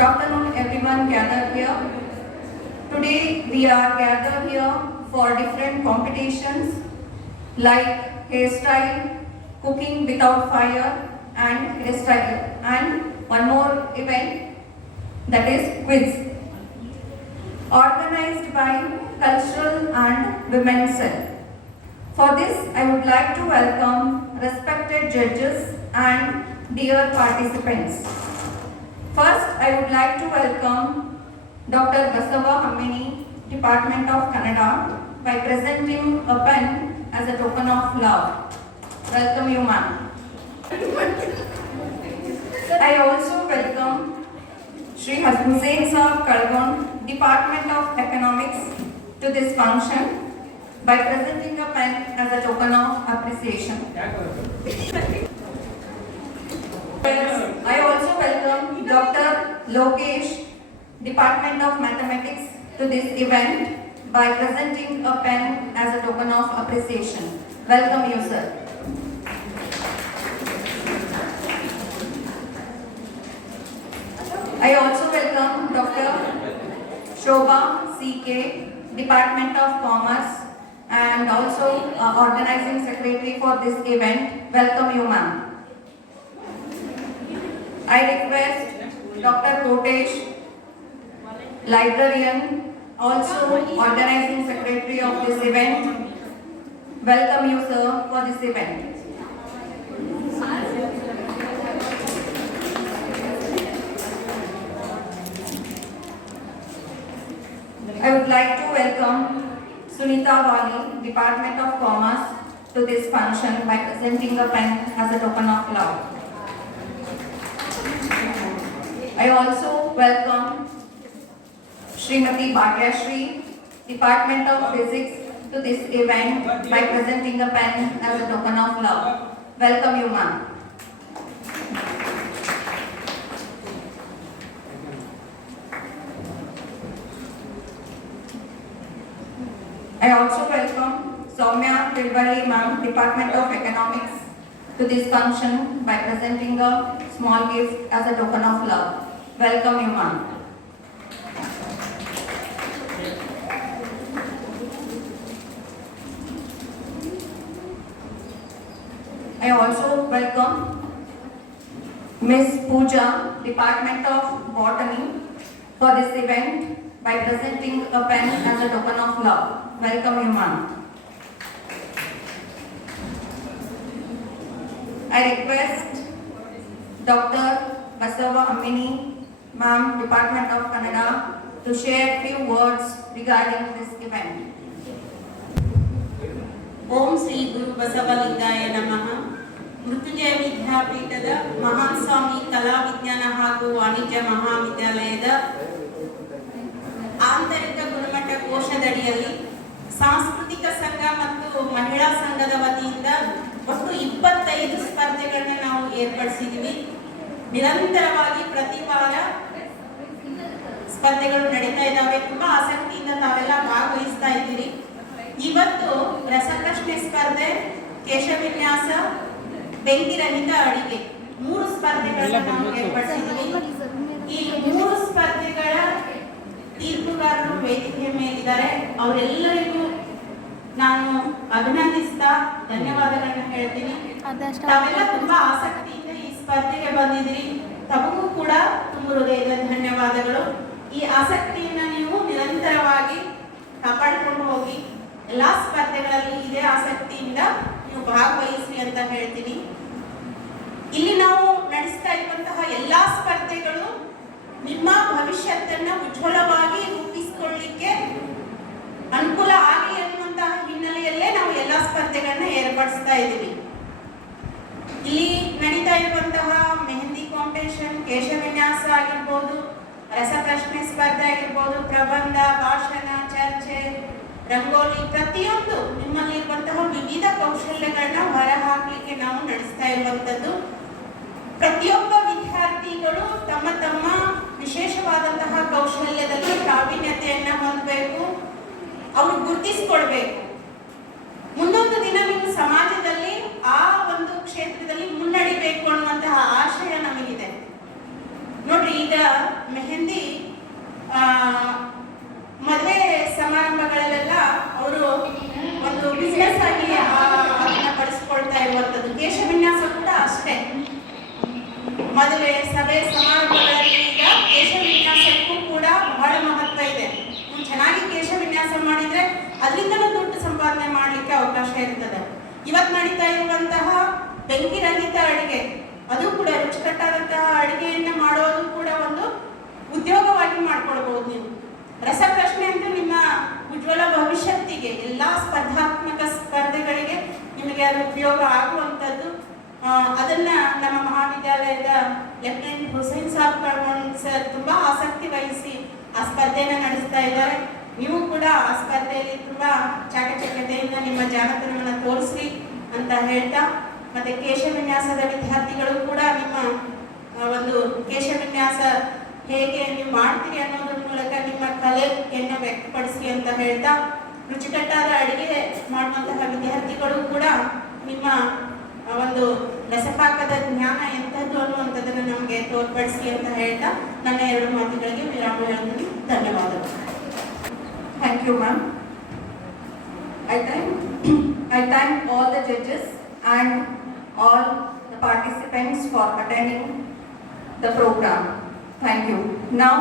Good afternoon everyone gathered here. Today we are gathered here for different competitions like hairstyle, cooking without fire and hairstyle, and one more event, that is quiz, organized by Cultural and Women's Cell. For this, I would like to welcome respected judges and dear participants. First, I would like to welcome Dr. Basava Hammini, Department of Kannada, by presenting a pen as a token of love. Welcome you, ma'am. I also welcome Shri Hussain Saab Kalgon, Department of Economics, to this function by presenting a pen as a token of appreciation. I also welcome Dr. Lokesh, Department of Mathematics, to this event by presenting a pen as a token of appreciation. Welcome you, sir. I also welcome Dr. Shobha C.K., Department of Commerce, and also Organizing Secretary for this event. Welcome you, ma'am. I request Dr. Kotesh, Librarian, also Organizing Secretary of this event. Welcome you, sir, for this event. I would like to welcome Sunita Wali, Department of Commerce, to this function by presenting a pen as a token of love. I also welcome Srimati Bhagyashree, Department of Physics, to this event by presenting a pen as a token of love. Welcome you, ma'am. I also welcome Soumya Tilvalli, ma'am, Department of Economics, to this function by presenting a small gift as a token of love. Welcome you, ma'am. I also welcome Ms. Pooja, Department of Botany, for this event by presenting a pen as a token of love. Welcome you, ma'am. I request Dr. Basava Hammini, ma'am, Department of Kannada, to share few words regarding this event. ಓಂ ಶ್ರೀ ಗುರು ಬಸವಲಿಂಗಾಯ ನಮಃ. ಮೃತ್ಯುಂಜಯ ವಿದ್ಯಾಪೀಠದ ಮಹಾನ್ ಸ್ವಾಮಿ ಕಲಾ ವಿಜ್ಞಾನ ಹಾಗೂ ವಾಣಿಜ್ಯ ಮಹಾವಿದ್ಯಾಲಯದ ಆಂತರಿಕ ಗುಣಮಟ್ಟ ಕೋಶದಡಿಯಲ್ಲಿ ಸಾಂಸ್ಕೃತಿಕ ಸಂಘ ಮತ್ತು ಮಹಿಳಾ ಸಂಘದ ವತಿಯಿಂದ ಒಟ್ಟು 25 ಸ್ಪರ್ಧೆಗಳನ್ನ ನಾವು ಏರ್ಪಡಿಸಿದ್ದೀವಿ. ನಿರಂತರವಾಗಿ ಪ್ರತಿ ವಾರ ಸ್ಪರ್ಧೆಗಳು ನಡೀತಾ ಇದ್ದಾವೆ. ತುಂಬಾ ಆಸಕ್ತಿಯಿಂದ ತಾವೆಲ್ಲ ಭಾಗವಹಿಸ್ತಾ ಇದ್ದೀರಿ. ಇವತ್ತು ರಸಪ್ರಶ್ನೆ ಸ್ಪರ್ಧೆ, ಕೇಶವಿನ್ಯಾಸ, ಬೆಂಕಿರಹಿತ ಅಡಿಗೆ 3 ಸ್ಪರ್ಧೆಗಳನ್ನ ನಾವು ಏರ್ಪಡಿಸಿದ್ದೀವಿ. ಈ 3 ಸ್ಪರ್ಧೆಗಳ ತೀರ್ಪುಗಾರರು ವೇದಿಕೆಯ ಮೇಲಿದ್ದಾರೆ. ಅವರೆಲ್ಲರಿಗೂ ನಾನು ಅಭಿನಂದಿಸ್ತಾ ಧನ್ಯವಾದಗಳನ್ನ ಹೇಳ್ತೀನಿ. ತಾವೆಲ್ಲ ತುಂಬಾ ಆಸಕ್ತಿಯಿಂದ ಈ ಸ್ಪರ್ಧೆಗೆ ಬಂದಿದ್ದೀರಿ. ತಮಗೂ ಕೂಡ ತುಂಬ ಹೃದಯದ ಧನ್ಯವಾದಗಳು. ಈ ಆಸಕ್ತಿಯನ್ನ ನೀವು ನಿರಂತರವಾಗಿ ಕಾಪಾಡಿಕೊಂಡು ಹೋಗಿ. ಎಲ್ಲಾ ಸ್ಪರ್ಧೆಗಳಲ್ಲಿ ಇದೇ ಆಸಕ್ತಿಯಿಂದ ನೀವು ಭಾಗವಹಿಸಿ ಅಂತ ಹೇಳ್ತೀನಿ. ಇಲ್ಲಿ ನಾವು ನಡೆಸ್ತಾ ಇರುವಂತಹ ಎಲ್ಲಾ ಸ್ಪರ್ಧೆಗಳು ನಿಮ್ಮ ಭವಿಷ್ಯತ್ತನ್ನ ಉಜ್ವಲವಾಗಿ ರೂಪಿಸಿಕೊಳ್ಳಲಿಕ್ಕೆ ಅನುಕೂಲ ಆಗಲಿ ಅನ್ನುವಂತಹ ಹಿನ್ನೆಲೆಯಲ್ಲೇ ನಾವು ಎಲ್ಲಾ ಸ್ಪರ್ಧೆಗಳನ್ನ ಏರ್ಪಡಿಸ್ತಾ ಇದ್ದೀವಿ. ಇಲ್ಲಿ ನಡೀತಾ ಇರುವಂತಹ ಮೆಹಂದಿ ಕಾಂಪಿಟೇಷನ್, ಕೇಶವಿನ್ಯಾಸ ಆಗಿರ್ಬೋದು, ರಸಪ್ರಶ್ನೆ ಸ್ಪರ್ಧೆ ಆಗಿರ್ಬೋದು, ಪ್ರಬಂಧ, ಭಾಷಣ, ಚರ್ಚೆ, ರಂಗೋಲಿ, ಪ್ರತಿಯೊಂದು ನಿಮ್ಮಲ್ಲಿ ಇರುವಂತಹ ವಿವಿಧ ಕೌಶಲ್ಯಗಳನ್ನ ಹೊರಹಾಕಲಿಕ್ಕೆ ನಾವು ನಡೆಸ್ತಾ ಇರುವಂತದ್ದು. ಪ್ರತಿಯೊಬ್ಬ ವಿದ್ಯಾರ್ಥಿಗಳು ತಮ್ಮ ತಮ್ಮ ವಿಶೇಷವಾದಂತಹ ಕೌಶಲ್ಯದಲ್ಲಿ ಪ್ರಾವೀಣ್ಯತೆಯನ್ನ ಹೊಂದಬೇಕು, ಅವರು ಗುರುತಿಸಿಕೊಳ್ಬೇಕು. ಮುಂದೊಂದು ದಿನ ನೀವು ಸಮಾಜದಲ್ಲಿ ಆ ಒಂದು ಕ್ಷೇತ್ರದಲ್ಲಿ ಮುನ್ನಡಿಬೇಕು ಅನ್ನುವಂತಹ ಆಶಯ ನಮಗಿದೆ. ನೋಡ್ರಿ, ಈಗ ಮೆಹಂದಿ ಅವರು ಒಂದು ಬಿಸ್ನೆಸ್ ಆಗಿ ಅದನ್ನ ಬಳಸ್ಕೊಳ್ತಾ ಇರುವಂಥದ್ದು. ಕೇಶ ವಿನ್ಯಾಸ ಕೂಡ ಅಷ್ಟೇ. ಮದುವೆ ಸಭೆ ಸಮಾರಂಭಗಳಲ್ಲಿ ಈಗ ಕೇಶ ವಿನ್ಯಾಸಕ್ಕೂ ಕೂಡ ಬಹಳ ಮಹತ್ವ ಇದೆ. ನೀವು ಚೆನ್ನಾಗಿ ಕೇಶ ವಿನ್ಯಾಸ ಮಾಡಿದ್ರೆ ಅದರಿಂದಲೂ ದುಡ್ಡು ಸಂಪಾದನೆ ಮಾಡಲಿಕ್ಕೆ ಅವಕಾಶ ಇರ್ತದೆ. ಇವತ್ತು ನಡೀತಾ ಇರುವಂತಹ ಬೆಂಕಿ ರಹಿತ ಅಡಿಗೆ, ಅದು ಕೂಡ ರುಚಿಕಟ್ಟಾದಂತಹ ಅಡಿಗೆಯನ್ನು ಮಾಡೋದು ಕೂಡ ಒಂದು ಉದ್ಯೋಗವಾಗಿ ಮಾಡ್ಕೊಳ್ಬಹುದು. ನೀವು ರಸಪ್ರಶ್ನೆ ಅಂತ ನಿಮ್ಮ ಉಜ್ವಲ ಭವಿಷ್ಯತ್ತಿಗೆ ಎಲ್ಲ ಸ್ಪರ್ಧಾತ್ಮಕ ಸ್ಪರ್ಧೆಗಳಿಗೆ ನಿಮಗೆ ಅದು ಉಪಯೋಗ ಆಗುವಂಥದ್ದು. ಅದನ್ನ ನಮ್ಮ ಮಹಾವಿದ್ಯಾಲಯದ ಲೆಫ್ಟಿನೆಂಟ್ ಹುಸೇನ್ ಸಾಬ್ ಕರ್ಮಣ್ ಸರ್ ತುಂಬಾ ಆಸಕ್ತಿ ವಹಿಸಿ ಆ ಸ್ಪರ್ಧೆಯನ್ನು ನಡೆಸ್ತಾ ಇದ್ದಾರೆ. ನೀವು ಕೂಡ ಆ ಸ್ಪರ್ಧೆಯಲ್ಲಿ ತುಂಬಾ ಚಾಕಚಕ್ಯತೆಯಿಂದ ನಿಮ್ಮ ಜಾಣತನವನ್ನು ತೋರಿಸ್ರಿ ಅಂತ ಹೇಳ್ತಾ, ಮತ್ತೆ ಕೇಶ ವಿನ್ಯಾಸದ ವಿದ್ಯಾರ್ಥಿಗಳು ಕೂಡ ನಿಮ್ಮ ಒಂದು ಕೇಶ ವಿನ್ಯಾಸ ಹೇಗೆ ನೀವು ಮಾಡ್ತೀರಿ ಅನ್ನೋದ್ರ ಮೂಲಕ ನಿಮ್ಮ ಕಲೆಯನ್ನು ವ್ಯಕ್ತಪಡಿಸಿ ಅಂತ ಹೇಳ್ತಾ, ರುಚಿಕಟ್ಟಾದ ಅಡಿಗೆ ಮಾಡುವಂತಹ ವಿದ್ಯಾರ್ಥಿಗಳು ಕೂಡ ನಿಮ್ಮ ಒಂದು ರಸಪಾಕದ ಜ್ಞಾನ ಎಂಥದ್ದು ಅನ್ನುವಂಥದ್ದನ್ನು ನಮಗೆ ತೋರ್ಪಡಿಸಿ ಅಂತ ಹೇಳ್ತಾ ನನ್ನ 2 ಮಾತುಗಳಿಗೆ ವಿರಾಮ ಹೇಳ್ತೀನಿ. ಧನ್ಯವಾದಗಳು. Thank you, ma'am. I thank all the judges and all the participants for attending the program. Thank you. Now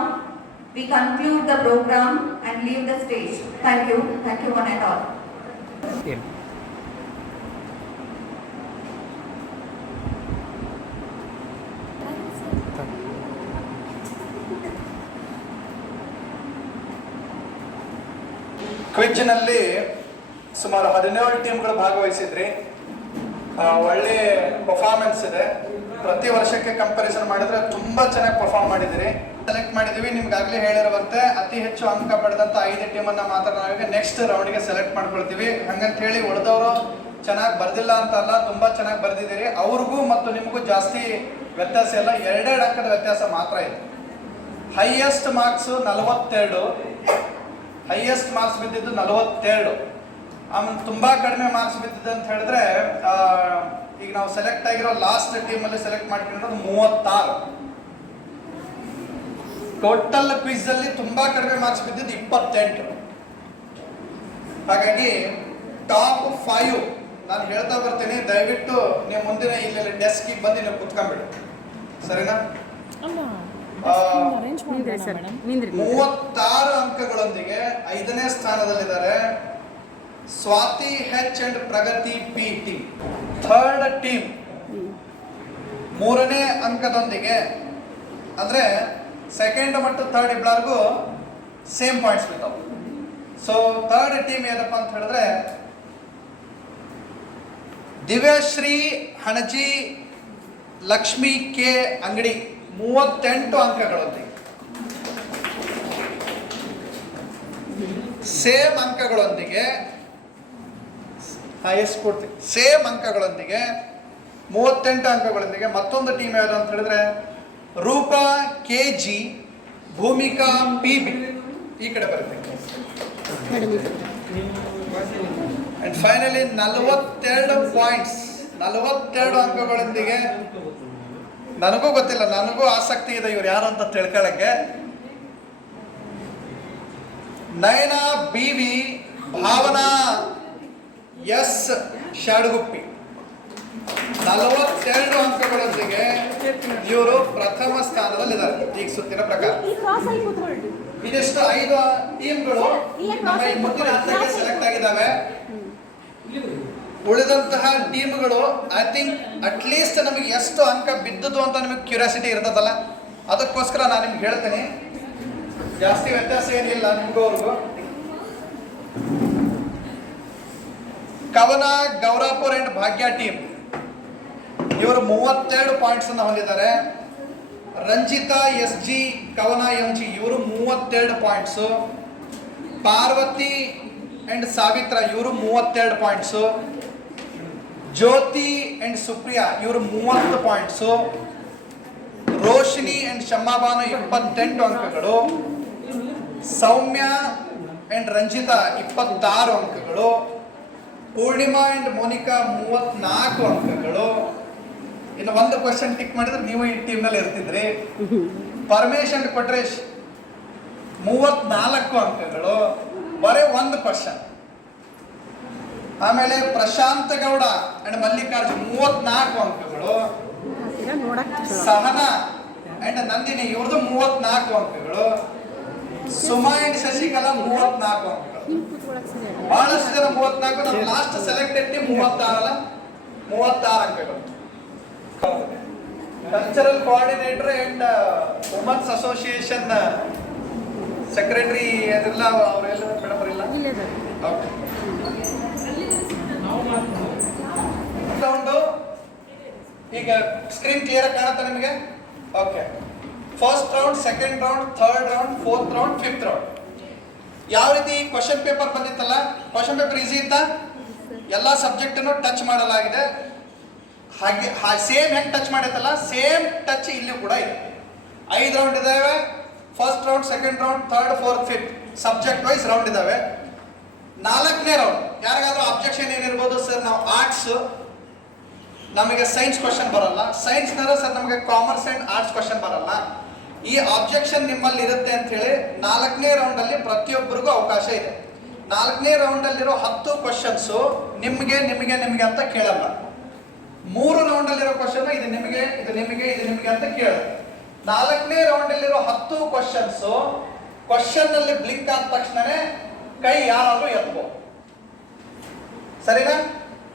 we conclude the program and leave the stage. Thank you one and all. ಕ್ವಿಜ್ನಲ್ಲಿ ಸುಮಾರು 17 ಟೀಮ್ಗಳು ಭಾಗವಹಿಸಿದ್ರಿ. ಒಳ್ಳೆ performance ಇದೆ. ಪ್ರತಿ ವರ್ಷಕ್ಕೆ comparison ಮಾಡಿದ್ರೆ ತುಂಬಾ ಚೆನ್ನಾಗಿ perform ಮಾಡಿದಿರಿ. Select ಮಾಡಿದೀವಿ. ನಿಮ್ಗಾಗ್ಲೇ ಹೇಳಿರುವಂತೆ ಅತಿ ಹೆಚ್ಚು ಅಂಕ ಪಡೆದಂತ 5 ಟೀಮನ್ನ ಮಾತ್ರ ನಾವೀಗ ನೆಕ್ಸ್ಟ್ ರೌಂಡ್ಗೆ ಸೆಲೆಕ್ಟ್ ಮಾಡ್ಕೊಳ್ತೀವಿ. ಹಂಗಂತ ಹೇಳಿ ಉಳಿದವರು ಚೆನ್ನಾಗಿ ಬರ್ದಿಲ್ಲ ಅಂತ ಅಲ್ಲ, ತುಂಬಾ ಚೆನ್ನಾಗಿ ಬರ್ದಿದ್ದೀರಿ. ಅವ್ರಿಗೂ ಮತ್ತು ನಿಮಗೂ ಜಾಸ್ತಿ ವ್ಯತ್ಯಾಸ ಇಲ್ಲ, 2 ಅಂಕದ ವ್ಯತ್ಯಾಸ ಮಾತ್ರ ಇದೆ. ಹೈಯೆಸ್ಟ್ ಮಾರ್ಕ್ಸ್ 42, ಹೈಯೆಸ್ಟ್ ಮಾರ್ಕ್ಸ್ ಬಿದ್ದಿದ್ದು 42. ಆಮೇಲೆ ತುಂಬಾ ಕಡಿಮೆ ಮಾರ್ಕ್ಸ್ ಬಿದ್ದಿದ್ದು ಅಂತ ಹೇಳಿದ್ರೆ ಈಗ ನಾವು ಸೆಲೆಕ್ಟ್ ಆಗಿರೋ ಲಾಸ್ಟ್ ಟೀಮ್ ಅಲ್ಲಿ ಸೆಲೆಕ್ಟ್ ಮಾಡ್ಕೊಂಡಿರೋದು 36. ಟೋಟಲ್ ಕ್ವಿಜ್ ಅಲ್ಲಿ ತುಂಬಾ ಕಡಿಮೆ ಮಾರ್ಕ್ಸ್ ಬಿದ್ದಿದ್ದು 28. ಹಾಗಾಗಿ ಟಾಪ್ 5 ನಾನು ಹೇಳ್ತಾ ಬರ್ತೀನಿ. ದಯವಿಟ್ಟು ನೀವು ಮುಂದಿನ ಇಲ್ಲಿ ಡೆಸ್ಕಿಗೆ ಬಂದು ನೀವು ಕುತ್ಕೊಂಡ್ಬಿಡಿ, ಸರಿನಾ? 36 ಅಂಕಗಳೊಂದಿಗೆ 5ನೇ ಸ್ಥಾನದಲ್ಲಿದ್ದಾರೆ Swathi H and Pragathi P team. Third team 3ನೇ ಅಂಕದೊಂದಿಗೆ, ಅಂದ್ರೆ ಸೆಕೆಂಡ್ ಮತ್ತು ಥರ್ಡ್ ಇಬ್ಬರಿಗೂ ಸೇಮ್ ಪಾಯಿಂಟ್ಸ್ ಬಿದ್ದಾವೆ. ಸೊ ಥರ್ಡ್ ಟೀಮ್ ಏನಪ್ಪ ಅಂತ ಹೇಳಿದ್ರೆ ದಿವ್ಯಶ್ರೀ ಹಣಜಿ ಲಕ್ಷ್ಮಿ ಕೆ ಅಂಗಡಿ 38 ಅಂಕಗಳೊಂದಿಗೆ, ಸೇಮ್ ಅಂಕಗಳೊಂದಿಗೆ ಸೇಮ್ ಅಂಕಗಳೊಂದಿಗೆ 38 ಅಂಕಗಳೊಂದಿಗೆ ಮತ್ತೊಂದು ಟೀಮ್ ಯಾವುದು ಅಂತ ಹೇಳಿದ್ರೆ Roopa K G Bhoomika P B ಈ ಕಡೆ ಬರುತ್ತೆ. ಅಂಡ್ ಫೈನಲಿ 42 ಪಾಯಿಂಟ್ಸ್, 42 ಅಂಕಗಳೊಂದಿಗೆ ನನಗೂ ಗೊತ್ತಿಲ್ಲ, ನನಗೂ ಆಸಕ್ತಿ ಇದೆ ಇವ್ರು ಯಾರು ಅಂತ ತಿಳ್ಕೊಳ್ಳಕ್ಕೆ. Nayana B V Bhavana S Shaduguppi 42 ಅಂಕಗಳೊಂದಿಗೆ ಇವರು ಪ್ರಥಮ ಸ್ಥಾನದಲ್ಲಿದ್ದಾರೆ ಈಗ ಸುತ್ತಿನ ಪ್ರಕಾರ. ಇದಿಷ್ಟು 5 ಟೀಮ್ಗಳು ನಮ್ಮ ಈ ಮುಂದಿನ ಹಂತಕ್ಕೆ ಸೆಲೆಕ್ಟ್ ಆಗಿದ್ದಾವೆ. ಉಳಿದಂತಹ ಟೀಮ್ಗಳು ಐ ಥಿಂಕ್ ಅಟ್ಲೀಸ್ಟ್ ನಮಗೆ ಎಷ್ಟು ಅಂಕ ಬಿದ್ದುದು ಅಂತ ನಿಮಗೆ ಕ್ಯೂರಿಯಾಸಿಟಿ ಇರ್ತದಲ್ಲ, ಅದಕ್ಕೋಸ್ಕರ ನಾನು ನಿಮ್ಗೆ ಹೇಳ್ತೀನಿ. ಜಾಸ್ತಿ ವ್ಯತ್ಯಾಸ ಏನಿಲ್ಲ ನಿಮಗೂ ಅವ್ರಿಗೂ. ಕವನ ಗೌರಾಪುರ್ ಅಂಡ್ ಭಾಗ್ಯ ಟೀಮ್ ಇವರು 32 ಪಾಯಿಂಟ್ಸ್ ಅನ್ನು ಹೊಂದಿದ್ದಾರೆ. ರಂಜಿತಾ ಎಸ್ ಜಿ ಕವನ ಎಂ ಜಿ ಇವರು 32 ಪಾಯಿಂಟ್ಸು. ಪಾರ್ವತಿ ಅಂಡ್ ಸಾವಿತ್ರ ಇವರು 32 ಪಾಯಿಂಟ್ಸು. ಜ್ಯೋತಿ ಅಂಡ್ ಸುಪ್ರಿಯಾ ಇವರು 30 ಪಾಯಿಂಟ್ಸು. ರೋಶಿನಿ ಅಂಡ್ ಶಮ್ಮಾಬಾನು 28 ಅಂಕಗಳು. ಸೌಮ್ಯ ಅಂಡ್ ರಂಜಿತಾ 26 ಅಂಕಗಳು. ಪೂರ್ಣಿಮಾ ಅಂಡ್ ಮೋನಿಕಾ 34 ಅಂಕಗಳು. ಇನ್ನು ಒಂದು ಕ್ವಶನ್ ಟಿಕ್ ಮಾಡಿದ್ರೆ ನೀವು ಈ ಟೀಮ್ನಲ್ಲಿ ಇರ್ತಿದ್ರಿ. ಪರಮೇಶ್ ಅಂಡ್ ಕೊಟ್ರೇಶ್ 34 ಅಂಕಗಳು. ಬರೀ ಒಂದು ಕ್ವಶನ್ ಆಮೇಲೆ ಪ್ರಶಾಂತ ಗೌಡ ಅಂಡ್ ಮಲ್ಲಿಕಾರ್ಜುನ್ 34 ಅಂಕಗಳು. ಸಹನಾ ಅಂಡ್ ನಂದಿನಿ ಇವ್ರದ್ದು 34 ಅಂಕಗಳು. ಸುಮಾ ಅಂಡ್ ಶಶಿಕಲಾ 34 ಅಂಕಗಳು. ಬಹಳಷ್ಟು ಜನ 34. ನಮ್ಮ ಲಾಸ್ಟ್ ಸೆಲೆಕ್ಟೆಡ್ ಟೀಮ್ 36 ಅಂಕಗಳು. Cultural coordinator and women's association secretary ಅದೆಲ್ಲ ಅವರೆಲ್ಲ ಮೇಡಮ್ ಅವರಿಲ್ಲ. ರೌಂಡು ಈಗ ಸ್ಕ್ರೀನ್ ಕ್ಲಿಯರ್ ಆಗಿ ಕಾಣುತ್ತಾ ನಿಮಗೆ? Okay. First round, second round, third round, fourth round, fifth round. ಯಾವ ರೀತಿ ಕ್ವಶನ್ ಪೇಪರ್ ಬಂದಿತ್ತಲ್ಲ, ಕ್ವಶನ್ ಪೇಪರ್ ಈಸಿ ಇತ್ತಾ? ಎಲ್ಲ ಸಬ್ಜೆಕ್ಟನ್ನು ಟಚ್ ಮಾಡಲಾಗಿದೆ. ಹಾಗೆ ಸೇಮ್ ಹೆಂಗೆ ಟಚ್ ಮಾಡಿತ್ತಲ್ಲ ಸೇಮ್ ಟಚ್ ಇಲ್ಲಿ ಕೂಡ ಇದೆ. 5 ರೌಂಡ್ ಇದಾವೆ. First round, second round, third, fourth, fifth subject wise round ಇದಾವೆ. 4ನೇ ರೌಂಡ್ ಯಾರಿಗಾದ್ರೂ ಅಬ್ಜೆಕ್ಷನ್ ಏನಿರ್ಬೋದು, ಸರ್ ನಾವು ಆರ್ಟ್ಸ್ ನಮಗೆ ಸೈನ್ಸ್ ಕ್ವಶನ್ ಬರಲ್ಲ, ಸೈನ್ಸ್ನರ ಸರ್ ನಮಗೆ ಕಾಮರ್ಸ್ ಅಂಡ್ ಆರ್ಟ್ಸ್ ಕ್ವಶನ್ ಬರಲ್ಲ, ಈ ಆಬ್ಜೆಕ್ಷನ್ ನಿಮ್ಮಲ್ಲಿ ಇರುತ್ತೆ ಅಂತ ಹೇಳಿ 4ನೇ ರೌಂಡ್ ಅಲ್ಲಿ ಪ್ರತಿಯೊಬ್ಬರಿಗೂ ಅವಕಾಶ ಇದೆ. 4ನೇ ರೌಂಡ್ ಅಲ್ಲಿರೋ 10 ಕ್ವಶನ್ಸ್ ನಿಮಗೆ ಅಂತ ಕೇಳಲ್ಲ. 3 ರೌಂಡ್ ಅಲ್ಲಿರೋ ಕ್ವಶನ್ ಇದು ನಿಮಗೆ ಅಂತ ಕೇಳುತ್ತೆ. 4ನೇ ರೌಂಡ್ ಅಲ್ಲಿರೋ 10 ಕ್ವಶನ್ಸ್ ಕ್ವಶನ್ ಅಲ್ಲಿ ಬ್ಲಿಂಕ್ ಆದ ತಕ್ಷಣನೇ ಕೈ ಯಾರಾದ್ರೂ ಎತ್ತಬಹುದು, ಸರಿನಾ?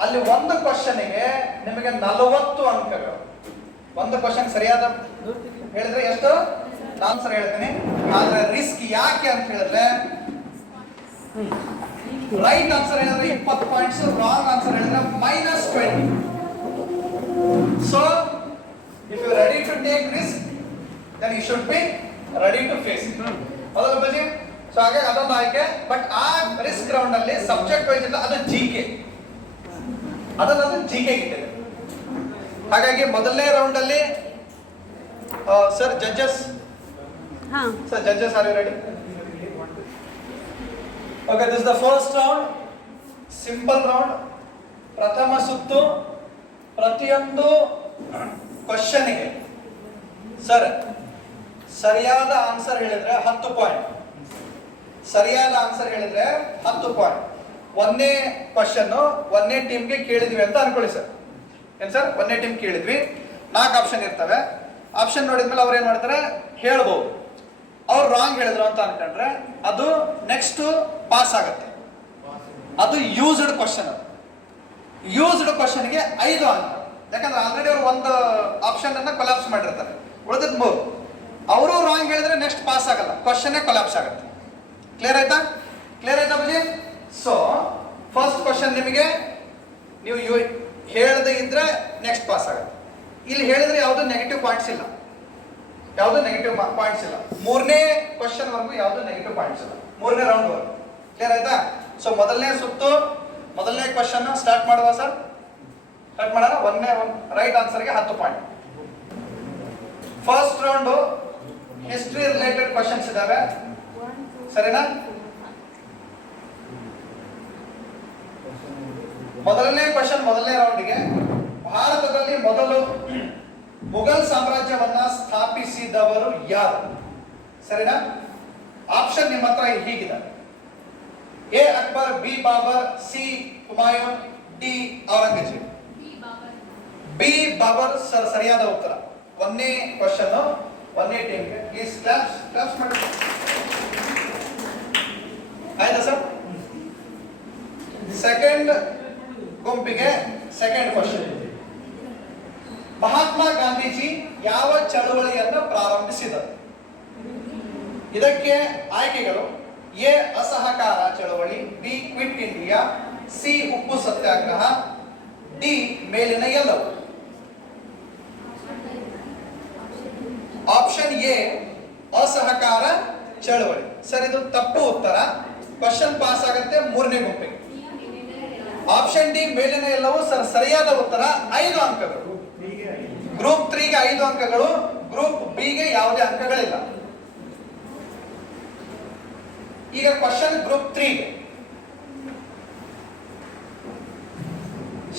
ಅಲ್ಲಿ ಒಂದು ಕ್ವಶನ್ಗೆ ನಿಮಗೆ 40 ಅಂಕಗಳು. ಒಂದು ಕ್ವಶನ್ ಸರಿಯಾದ ಹೇಳಿದ್ರೆ ಎಷ್ಟು? ನಾನು ಸರ್ ಹೇಳ್ತೀನಿ. ಆದ್ರೆ ರಿಸ್ಕ್ ಯಾಕೆ ಅಂತ ಹೇಳಿದ್ರೆ, ರೈಟ್ ಆನ್ಸರ್ ಹೇಳಿದ್ರೆ 20 ಪಾಯಿಂಟ್ಸ್, ರಾಂಗ್ ಆನ್ಸರ್ ಹೇಳಿದ್ರೆ -20. So if you ready to take risk then you should be ready to face it. ಹೌದಲ್ಲ ಬಜಿ? ಸೊ ಹಾಗಾಗಿ ಅದೊಂದು ಆಯ್ಕೆ. ಬಟ್ ಆ ರಿಸ್ಕ್ ರೌಂಡ್ ಅಲ್ಲಿ ಸಬ್ಜೆಕ್ಟ್ ವೈಸ್ ಇಲ್ಲ, ಅದು ಜಿಕೆ, ಅದನ್ನು ಜಿಕೆ ಇಟ್ಟಿದೆ. ಹಾಗಾಗಿ ಮೊದಲನೇ ರೌಂಡ್ ಅಲ್ಲಿ sir judges are you ready? Okay, this the first round, simple round. ಪ್ರಥಮ ಸುತ್ತು. ಪ್ರತಿಯೊಂದು ಕ್ವಶನ್ಗೆ ಸರ್ ಸರಿಯಾದ ಆನ್ಸರ್ ಹೇಳಿದ್ರೆ 10 ಪಾಯಿಂಟ್. ಸರಿಯಾದ ಆನ್ಸರ್ ಹೇಳಿದ್ರೆ 10 ಪಾಯಿಂಟ್. ಒಂದೇ ಕ್ವಶನ್ ಒಂದೇ ಟೀಮ್ಗೆ ಕೇಳಿದ್ವಿ ಅಂತ ಅನ್ಕೊಳ್ಳಿ ಸರ್. ಏನ್ ಸರ್? ಒಂದೇ ಟೀಮ್ ಕೇಳಿದ್ವಿ, 4 ಆಪ್ಷನ್ ಇರ್ತವೆ. ಆಪ್ಷನ್ ನೋಡಿದ್ಮೇಲೆ ಅವ್ರು ಏನ್ ಮಾಡ್ತಾರೆ, ಹೇಳ್ಬೋದು. ಅವ್ರು ರಾಂಗ್ ಹೇಳಿದ್ರು ಅಂತ ಅನ್ಕೊಂಡ್ರೆ ಅದು ನೆಕ್ಸ್ಟ್ ಪಾಸ್ ಆಗುತ್ತೆ. ಅದು ಯೂಸ್ಡ್ ಕ್ವಶನ್. ಯೂಸ್ಡ್ ಕ್ವಶನ್ಗೆ 5 ಅಂಕ. ಯಾಕಂದ್ರೆ ಆಲ್ರೆಡಿ ಅವ್ರು ಒಂದು ಆಪ್ಷನ್ ಅನ್ನ ಕೊಲಾಪ್ಸ್ ಮಾಡಿರ್ತಾರೆ, ಉಳಿದಿದ್ 3. ಅವರು ರಾಂಗ್ ಹೇಳಿದ್ರೆ ನೆಕ್ಸ್ಟ್ ಪಾಸ್ ಆಗಲ್ಲ, ಕ್ವಶನ್ ಕೊಲಾಪ್ಸ್ ಆಗುತ್ತೆ. ಕ್ಲಿಯರ್ ಆಯ್ತಾ ಬಜಿ? ಸೊ ಫಸ್ಟ್ ಕ್ವಶನ್ ನಿಮಗೆ ನೀವು ಹೇಳದೆ ಇದ್ರೆ ನೆಕ್ಸ್ಟ್ ಪಾಸ್ ಆಗುತ್ತೆ. ಇಲ್ಲಿ ಹೇಳಿದ್ರೆ ಯಾವುದು ನೆಗೆಟಿವ್ ಪಾಯಿಂಟ್ಸ್ ಇಲ್ಲ, ಮೂರನೇ ಕ್ವಶನ್ ವರೆಗೂ ಯಾವುದು ನೆಗೆಟಿವ್ ಪಾಯಿಂಟ್ಸ್ ಇಲ್ಲ, 3ನೇ ರೌಂಡ್ ವರೆಗೂ. ಕ್ಲಿಯರ್ ಆಯ್ತಾ? ಸೊ ಮೊದಲನೇ ಸುತ್ತು, ಮೊದಲನೇ ಕ್ವಶನ್ ಸ್ಟಾರ್ಟ್ ಮಾಡುವ ಸರ್. ಸ್ಟಾರ್ಟ್ ಮಾಡೋಣ. ಒಂದೇ ರೈಟ್ ಆನ್ಸರ್ಗೆ 10 point. First round history related questions ಇದಾವೆ, ಸರಿನಾ? ಮೊದಲನೇ ಕ್ವಶನ್ ಮೊದಲನೇ ರೌಂಡ್ಗೆ, ಭಾರತದಲ್ಲಿ ಮೊದಲು ಮುಘಲ್ ಸಾಮ್ರಾಜ್ಯವನ್ನ ಸ್ಥಾಪಿಸಿದವರು ಯಾರು? ಸರಿನಾ? ಆಪ್ಷನ್ ನಿಮ್ಮ ಹತ್ರ ಹೀಗಿದೆ: A Akbar, B Babur, C Humayun, D Aurangzeb. B Babur sir ಸರಿಯಾದ ಉತ್ತರ. ಒಂದೇ ಕ್ವಶನ್ ಒಂದೇ ಟೀಮ್ಗೆ. ಪ್ಲೀಸ್ ಕ್ಲಾಪ್ಸ್ ಮಾಡಿ. ಆಯ್ತಾ ಸರ್? ಸೆಕೆಂಡ್ ಗುಂಪಿಗೆ ಸೆಕೆಂಡ್ ಕ್ವಶನ್. ಮಹಾತ್ಮ ಗಾಂಧೀಜಿ ಯಾವ ಚಳವಳಿಯನ್ನು ಪ್ರಾರಂಭಿಸಿದರು? ಇದಕ್ಕೆ ಆಯ್ಕೆಗಳು: ಎ ಅಸಹಕಾರ ಚಳವಳಿ, ಬಿ ಕ್ವಿಟ್ ಇಂಡಿಯಾ, ಸಿ ಉಪ್ಪು ಸತ್ಯಾಗ್ರಹ, ಡಿ ಮೇಲಿನ ಎಲ್ಲವು. ಆಪ್ಷನ್ ಎ ಅಸಹಕಾರ ಚಳವಳಿ. ಸರ್ ಇದು ತಪ್ಪು ಉತ್ತರ. ಕ್ವಶನ್ ಪಾಸ್ ಆಗುತ್ತೆ 3ನೇ ಗುಂಪಿಗೆ. ಆಪ್ಷನ್ ಡಿ ಮೇಲಿನ ಎಲ್ಲವೂ ಸರ್ ಸರಿಯಾದ ಉತ್ತರ. 5 ಅಂಕಗಳು. ಗ್ರೂಪ್ 3ಗೆ 5 ಅಂಕಗಳು, ಗ್ರೂಪ್ ಬಿಗೆ ಯಾವುದೇ ಅಂಕಗಳಿಲ್ಲ. ಈಗ ಕ್ವಶನ್ ಗ್ರೂಪ್ 3ಗೆ.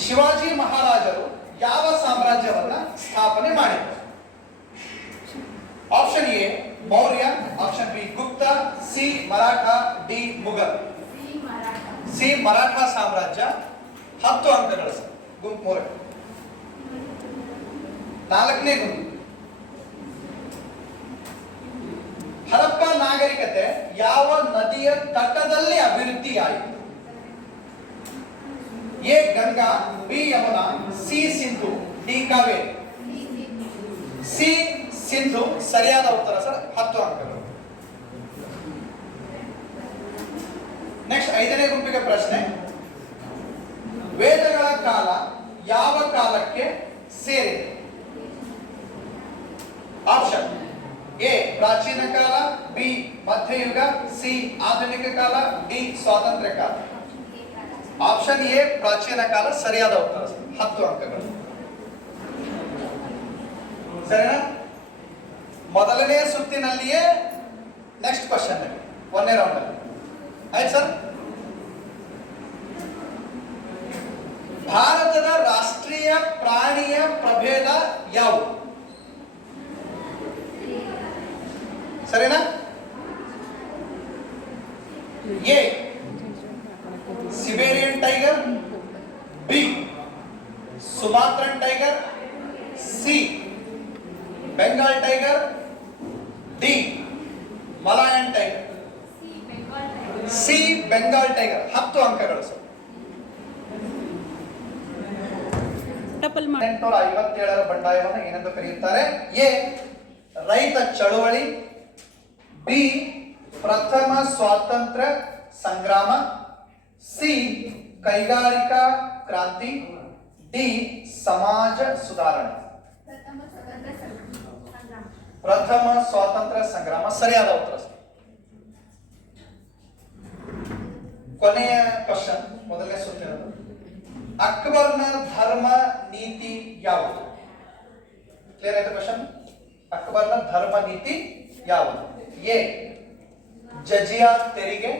ಶಿವಾಜಿ ಮಹಾರಾಜರು ಯಾವ ಸಾಮ್ರಾಜ್ಯವನ್ನ ಸ್ಥಾಪನೆ ಮಾಡಿದರು? Option A Maurya, option B Gupta, C Maratha, D Mughal. C Maratha ಸಾಮ್ರಾಜ್ಯ 10 ಅಂಕಗಳು ಸರ್. ಗುಂಪು 3. 4ನೇ ಗುಂಪು ಹರಪ್ಪ ನಾಗರಿಕತೆ ಯಾವ ನದಿಯ ತಟದಲ್ಲಿ ಅಭಿವೃದ್ಧಿಯಾಯಿತು? A Ganga, B Yamuna, C Sindhu, D Kaveri. C Sindhu ಸರಿಯಾದ ಉತ್ತರ ಸರ್, 10 ಅಂಕಗಳು. ನೆಕ್ಸ್ಟ್ 5ನೇ ಗುಂಪಿಗೆ ಪ್ರಶ್ನೆ. ವೇದಗಳ ಕಾಲ ಯಾವ ಕಾಲಕ್ಕೆ ಸೇರಿದೆ? ಆಪ್ಷನ್ ಎ ಪ್ರಾಚೀನ ಕಾಲ, ಬಿ ಮಧ್ಯಯುಗ, ಸಿ ಆಧುನಿಕ ಕಾಲ, ಡಿ ಸ್ವಾತಂತ್ರ್ಯ ಕಾಲ. ಆಪ್ಷನ್ ಎ ಪ್ರಾಚೀನ ಕಾಲ ಸರಿಯಾದ ಉತ್ತರ, 10 ಅಂಕಗಳು. ಸರಿನಾ? ಮೊದಲನೇ ಸುತ್ತಿನಲ್ಲಿಯೇ ನೆಕ್ಸ್ಟ್ ಕ್ವಶನ್, 1ನೇ ರೌಂಡ್ ಅಲ್ಲಿ ಆಯ್ತು ಸರ್. ಭಾರತದ ರಾಷ್ಟ್ರೀಯ ಪ್ರಾಣಿಯ ಪ್ರಭೇದ ಯಾವುದು? ಸರಿನಾ? A Siberian tiger, B Sumatran tiger, C Bengal tiger, D Malayan tiger. C Bengal tiger, 10 ಅಂಕಗಳು ಸರ್. 1857ರ ಬಂಡಾಯವನ್ನು ಏನೆಂದು ಕರೆಯುತ್ತಾರೆ? ಎ ರೈತ ಚಳುವಳಿ, ಬಿ ಪ್ರಥಮ ಸ್ವಾತಂತ್ರ್ಯ ಸಂಗ್ರಾಮ, ಸಿ ಕೈಗಾರಿಕಾ ಕ್ರಾಂತಿ, ಡಿ ಸಮಾಜ ಸುಧಾರಣೆ. ಪ್ರಥಮ ಸ್ವಾತಂತ್ರ್ಯ ಸಂಗ್ರಾಮ ಸರಿಯಾದ ಉತ್ತರ. ಕೊನೆಯ ಕ್ವಶನ್, ಮೊದಲನೇ ಸುತ್ತಿನದು. ಅಕ್ಬರ್ನ ಧರ್ಮ ನೀತಿ ಯಾವುದು? ಕ್ಲಿಯರ್ ಆಯ್ತು ಕ್ವಶನ್? ಅಕ್ಬರ್ನ ಧರ್ಮ ನೀತಿ ಯಾವುದು? ಎ ಜಜಿಯಾ ತೆರಿಗೆ,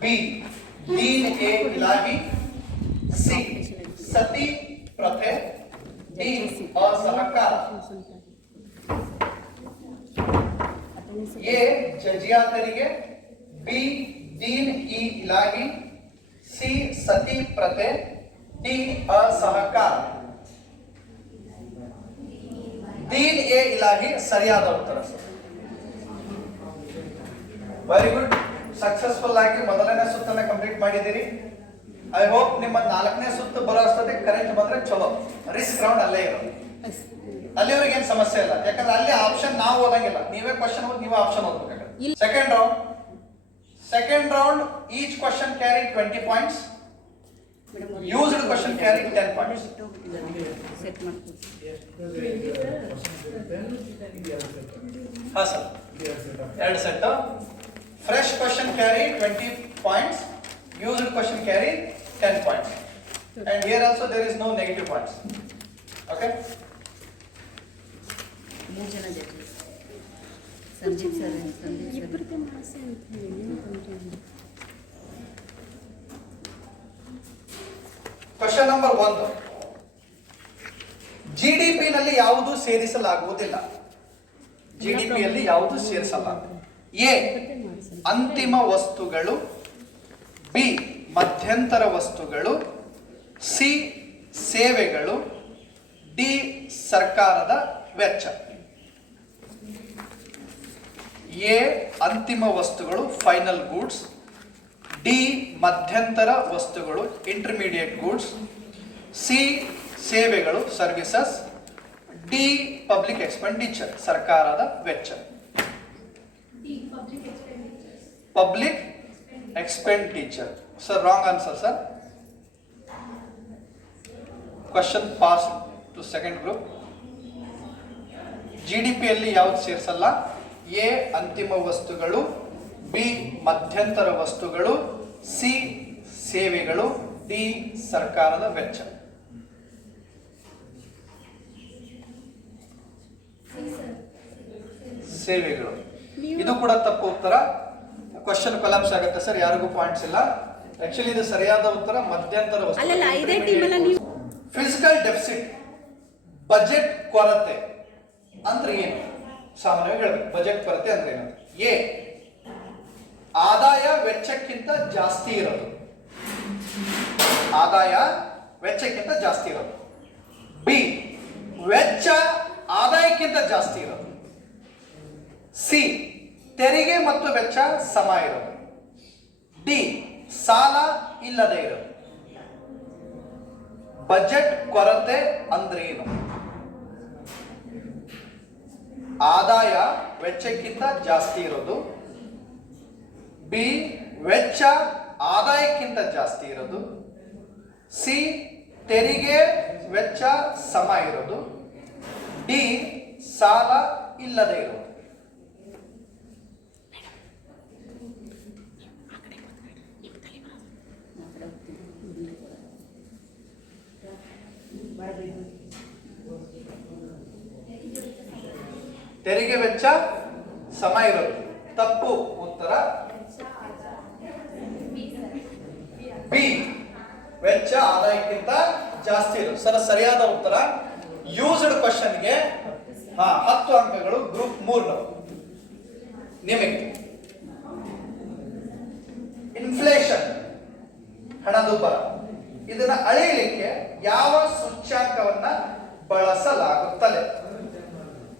B Deen A Ilahi, C ಸತಿ ಪ್ರಥೆ, ಡಿ ಅಸಹಕಾರ. ಎ ಜಜಿಯಾ ತೆರಿಗೆ, B Deen E Ilahi, C ಸತಿ ಪ್ರಥೆ, ಡಿ ಅಸಹಕಾರ. ದೀನ್ ಎ ಇಲಾಹಿ ಸರಿಯಾದ ಉತ್ತರ. ವೆರಿ ಗುಡ್, ಸಕ್ಸಸ್ಫುಲ್ ಆಗಿ ಮೊದಲನೇ ಸುತ್ತನ್ನ ಕಂಪ್ಲೀಟ್ ಮಾಡಿದ್ದೀರಿ. ಐ ಹೋಪ್ ನಿಮ್ಮ 4ನೇ ಸುತ್ತು ಬರೋ ಅಷ್ಟೊತ್ತಿಗೆ ಕರೆಂಟ್ ಬಂದ್ರೆ ಚಲೋ. ರಿಸ್ಕ್ ರೌಂಡ್ ಅಲ್ಲೇ ಇರೋದು, ಅಲ್ಲಿವರೆಗೆ ಏನು ಸಮಸ್ಯೆ ಇಲ್ಲ. ಯಾಕಂದ್ರೆ ಅಲ್ಲಿ ಆಪ್ಷನ್ ನಾವು ಓದಂಗಿಲ್ಲ, ನೀವೇ ಕ್ವಶನ್ ಓದಿ ನೀವೇ ಆಪ್ಷನ್ ಓದಬೇಕಾಗುತ್ತೆ. Second round each question carry 20 points. Used question carry 10 points. ಹಾ sir, 2 set. Fresh question carry 20 points, used question carry 10 points, and here also there is no negative points. Okay, question number 1. GDP ನಲ್ಲಿ ಯಾವುದು ಸೇರಿಸಲಾಗುವುದಿಲ್ಲ? GDP ಯಲ್ಲಿ ಯಾವುದು ಸೇರಿಸಲ್ಲ? A ಅಂತಿಮ ವಸ್ತುಗಳು, B ಮಧ್ಯಂತರ ವಸ್ತುಗಳು, C ಸೇವೆಗಳು, ಡಿ ಸರ್ಕಾರದ ವೆಚ್ಚ. ಎ ಅಂತಿಮ ವಸ್ತುಗಳು ಫೈನಲ್ ಗೂಡ್ಸ್, ಡಿ ಮಧ್ಯಂತರ ವಸ್ತುಗಳು ಇಂಟರ್ಮೀಡಿಯೇಟ್ ಗೂಡ್ಸ್, ಸಿ ಸೇವೆಗಳು ಸರ್ವಿಸಸ್, ಡಿ ಪಬ್ಲಿಕ್ ಎಕ್ಸ್ಪೆಂಡಿಚರ್ ಸರ್ಕಾರದ ವೆಚ್ಚ. Public expenditure. Sir, wrong answer, sir. Question passed to second group. GDP ಯಲ್ಲಿ ಯಾವುದು ಸೇರಿಸಲ್ಲ? ಎ ಅಂತಿಮ ವಸ್ತುಗಳು, ಬಿ ಮಧ್ಯಂತರ ವಸ್ತುಗಳು, ಸಿ ಸೇವೆಗಳು, ಡಿ ಸರ್ಕಾರದ ವೆಚ್ಚ. ಸೇವೆಗಳು, ಇದು ಕೂಡ ತಪ್ಪು ಉತ್ತರ. ಕ್ವಶನ್ ಕೊಲಾಪ್ಸ್ ಆಗುತ್ತೆ ಸರ್, ಯಾರಿಗೂ ಪಾಯಿಂಟ್ಸ್ ಇಲ್ಲ. ಆಕ್ಚುಲಿ ಇದು ಸರಿಯಾದ ಉತ್ತರ ಮಧ್ಯಂತರ ವಸ್ತು. ಫಿಸಿಕಲ್ ಡೆಫಿಸಿಟ್, ಬಜೆಟ್ ಕೊರತೆ ಅಂದ್ರೆ ಏನು? ಸಾಮಾನ್ಯವಾಗಿ ಹೇಳ್ಬೇಕು, ಬಜೆಟ್ ಕೊರತೆ ಅಂದ್ರೆ ಏನು? ಎ ಆದಾಯ ವೆಚ್ಚಕ್ಕಿಂತ ಜಾಸ್ತಿ ಇರೋದು, ಆದಾಯ ವೆಚ್ಚಕ್ಕಿಂತ ಜಾಸ್ತಿ ಇರೋದು. ಬಿ ವೆಚ್ಚ ಆದಾಯಕ್ಕಿಂತ ಜಾಸ್ತಿ ಇರೋದು. ಸಿ ತೆರಿಗೆ ಮತ್ತು ವೆಚ್ಚ ಸಮ ಇರೋದು. ಡಿ ಸಾಲ ಇಲ್ಲದೆ ಇರೋದು. ಬಜೆಟ್ ಕೊರತೆ ಅಂದ್ರೆ ಏನು? ಆದಾಯ ವೆಚ್ಚಕ್ಕಿಂತ ಜಾಸ್ತಿ ಇರೋದು. ಬಿ ವೆಚ್ಚ ಆದಾಯಕ್ಕಿಂತ ಜಾಸ್ತಿ ಇರೋದು. ಸಿ ತೆರಿಗೆ ವೆಚ್ಚ ಸಮ ಇರೋದು. ಡಿ ಸಾಲ ಇಲ್ಲದೆ ಇರೋದು. ತೆರಿಗೆ ವೆಚ್ಚ ಸಮ ಇರೋದು. ತಪ್ಪು ಉತ್ತರ ಬಿ ವೆಚ್ಚ ಆದಾಯಕ್ಕಿಂತ ಜಾಸ್ತಿ ಇರೋದು. ಸರಿಯಾದ ಉತ್ತರ. ಯೂಸ್ಡ್ ಕ್ವಶನ್ಗೆ 10 ಅಂಕಗಳು ಗ್ರೂಪ್ 3 ನಿಮಗೆ. ಇನ್ಫ್ಲೇಷನ್ ಹಣದುಬ್ಬರ ಇದನ್ನ ಅಳೆಯಲಿಕ್ಕೆ ಯಾವ ಸೂಚ್ಯಾಂಕವನ್ನ ಬಳಸಲಾಗುತ್ತದೆ?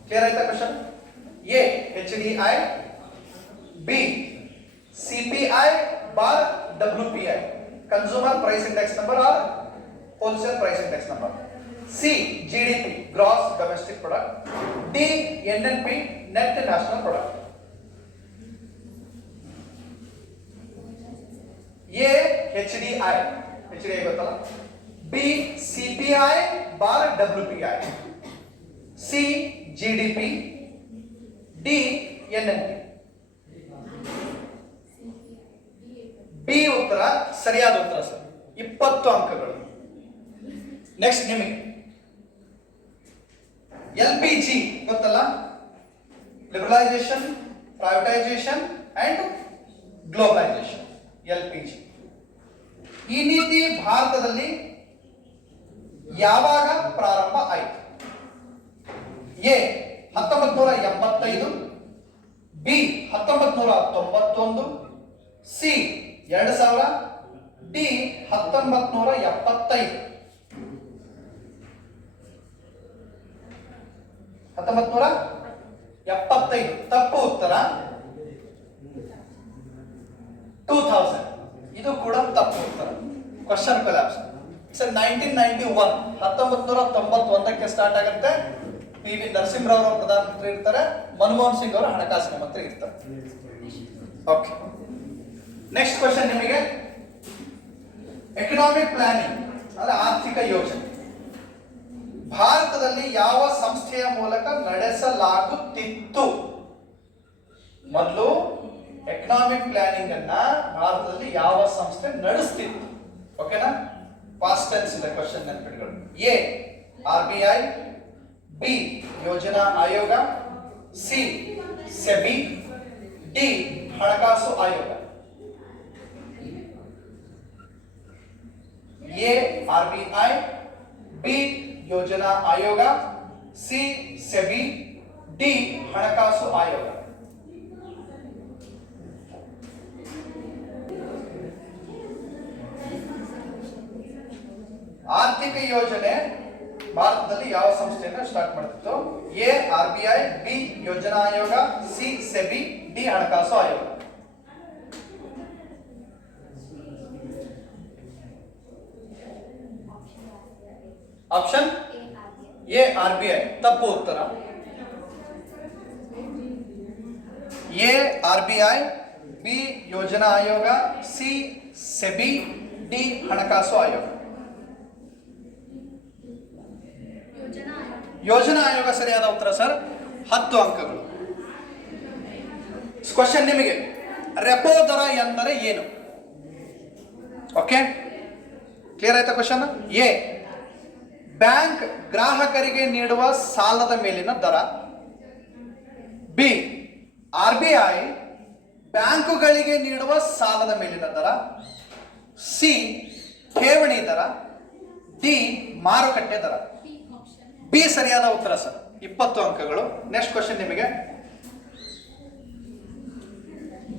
ಕ್ಲಿಯರ್ ಆಯ್ತಾ question? A HDI, B CPI bar WPI consumer price index number or wholesale price index number. C GDP gross domestic product. D NNP net national product. A HDI ಗೊತ್ತಲ್ಲ. B CPI bar WPI. C GDP. D NNP. B ಉತ್ತರ ಸರಿಯಾದ ಉತ್ತರ sir. 20 ಅಂಕಗಳು. Next ನಿಮಗೆ LPG ಗೊತ್ತಲ್ಲ. Liberalisation, privatisation and globalisation. LPG ಈ ನೀತಿ ಭಾರತದಲ್ಲಿ ಯಾವಾಗ ಪ್ರಾರಂಭ ಆಯಿತು? A 1985, B 1991, C 2000, D 1975. 1975 ತಪ್ಪು ಉತ್ತರ. 2000 ಇದು ಕೂಡ ತಪ್ಪು ಉತ್ತರ. Question collapse. ಸರ್ 1991 1991ಕ್ಕೆ ಸ್ಟಾರ್ಟ್ ಆಗುತ್ತೆ. PV ನರಸಿಂಹರಾವ್ ಅವರು ಪ್ರಧಾನಮಂತ್ರಿ ಇರ್ತಾರೆ. ಮನಮೋಹನ್ ಸಿಂಗ್ ಅವರು ಹಣಕಾಸಿನ ಮಂತ್ರಿ ಇರ್ತಾರೆ. ಓಕೆ, ನೆಕ್ಸ್ಟ್ ಕ್ವಶನ್ ನಿಮಗೆ ಎಕನಾಮಿಕ್ ಪ್ಲಾನಿಂಗ್ ಅಂದ್ರೆ ಆರ್ಥಿಕ ಯೋಜನೆ ಭಾರತದಲ್ಲಿ ಯಾವ ಸಂಸ್ಥೆಯ ಮೂಲಕ ನಡೆಸಲಾಗುತ್ತಿತ್ತು? ಮೊದಲು ಎಕನಾಮಿಕ್ ಪ್ಲಾನಿಂಗ್ ಅನ್ನ ಭಾರತದಲ್ಲಿ ಯಾವ ಸಂಸ್ಥೆ ನಡೆಸ್ತಿತ್ತು? ಓಕೆನಾ? ಪಾಸ್ಟ್ ಟೆನ್ಸ್ ಇದೆ ಕ್ವಶನ್ ನೆನಪಿಟ್ಕೊಳ್ಳಿ. ಎ RBI, ಬಿ ಯೋಜನಾ ಆಯೋಗ, ಸಿ ಸೆಬಿ, ಡಿ ಹಣಕಾಸು ಆಯೋಗ. ಎ RBI, ಬಿ ಯೋಜನಾ ಆಯೋಗ, ಸಿ ಸೆಬಿ, ಡಿ ಹಣಕಾಸು ಆಯೋಗ. ಆರ್ಥಿಕ ಯೋಜನೆ ಭಾರತದಲ್ಲಿ ಯಾವ ಸಂಸ್ಥೆಯನ್ನು ಸ್ಟಾರ್ಟ್ ಮಾಡುತ್ತಿತ್ತು? ಎ RBI, ಬಿ ಯೋಜನಾ ಆಯೋಗ, ಸಿ ಸೆಬಿ, ಡಿ ಹಣಕಾಸು ಆಯೋಗ. ಆಪ್ಷನ್ ಎ RBI ತಪ್ಪು ಉತ್ತರ. ಎ RBI, ಬಿ ಯೋಜನಾ ಆಯೋಗ, ಸಿ ಸೆಬಿ, ಡಿ ಹಣಕಾಸು ಆಯೋಗ. ಯೋಜನಾ ಆಯೋಗ ಸರಿಯಾದ ಉತ್ತರ ಸರ್. 10 ಅಂಕಗಳು. ಕ್ವಶನ್ ನಿಮಗೆ ರೆಪೋ ದರ ಎಂದರೆ ಏನು? ಓಕೆ, ಕ್ಲಿಯರ್ ಆಯ್ತಾ ಕ್ವಶನ್? ಎ ಬ್ಯಾಂಕ್ ಗ್ರಾಹಕರಿಗೆ ನೀಡುವ ಸಾಲದ ಮೇಲಿನ ದರ. ಬಿ RBI ಬ್ಯಾಂಕುಗಳಿಗೆ ನೀಡುವ ಸಾಲದ ಮೇಲಿನ ದರ. ಸಿ ಠೇವಣಿ ದರ. ಡಿ ಮಾರುಕಟ್ಟೆ ದರ. ಬಿ ಸರಿಯಾದ ಉತ್ತರ ಸರ್. 20 ಅಂಕಗಳು. ನೆಕ್ಸ್ಟ್ ಕ್ವಶನ್ ನಿಮಗೆ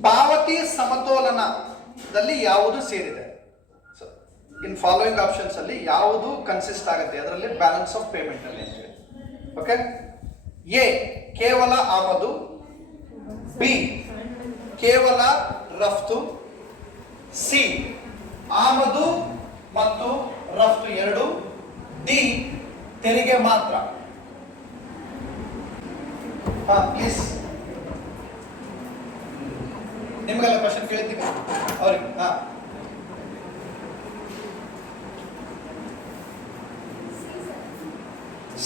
ಪಾವತಿ ಸಮತೋಲನದಲ್ಲಿ ಯಾವುದು ಸೇರಿದೆ? ಇನ್ ಫಾಲೋಯಿಂಗ್ ಆಪ್ಷನ್ಸ್ ಅಲ್ಲಿ ಯಾವುದು ಕನ್ಸಿಸ್ಟ್ ಆಗುತ್ತೆ ಅದರಲ್ಲಿ ಬ್ಯಾಲೆನ್ಸ್ ಆಫ್ ಪೇಮೆಂಟ್ ಅಲ್ಲಿ ಅಂತೇಳಿ. ಓಕೆ, ಎ ಕೇವಲ ಆಮದು, ಬಿ ಕೇವಲ ರಫ್ತು, ಸಿ ಆಮದು ಮತ್ತು ರಫ್ತು ಎರಡು, ಡಿ ತೆರಿಗೆ ಮಾತ್ರ. ಪ್ಲೀಸ್ ನಿಮಗೆಲ್ಲ ಕ್ವಶನ್ ಕೇಳಿದ್ದೀವಿ ಅವ್ರಿಗೆ.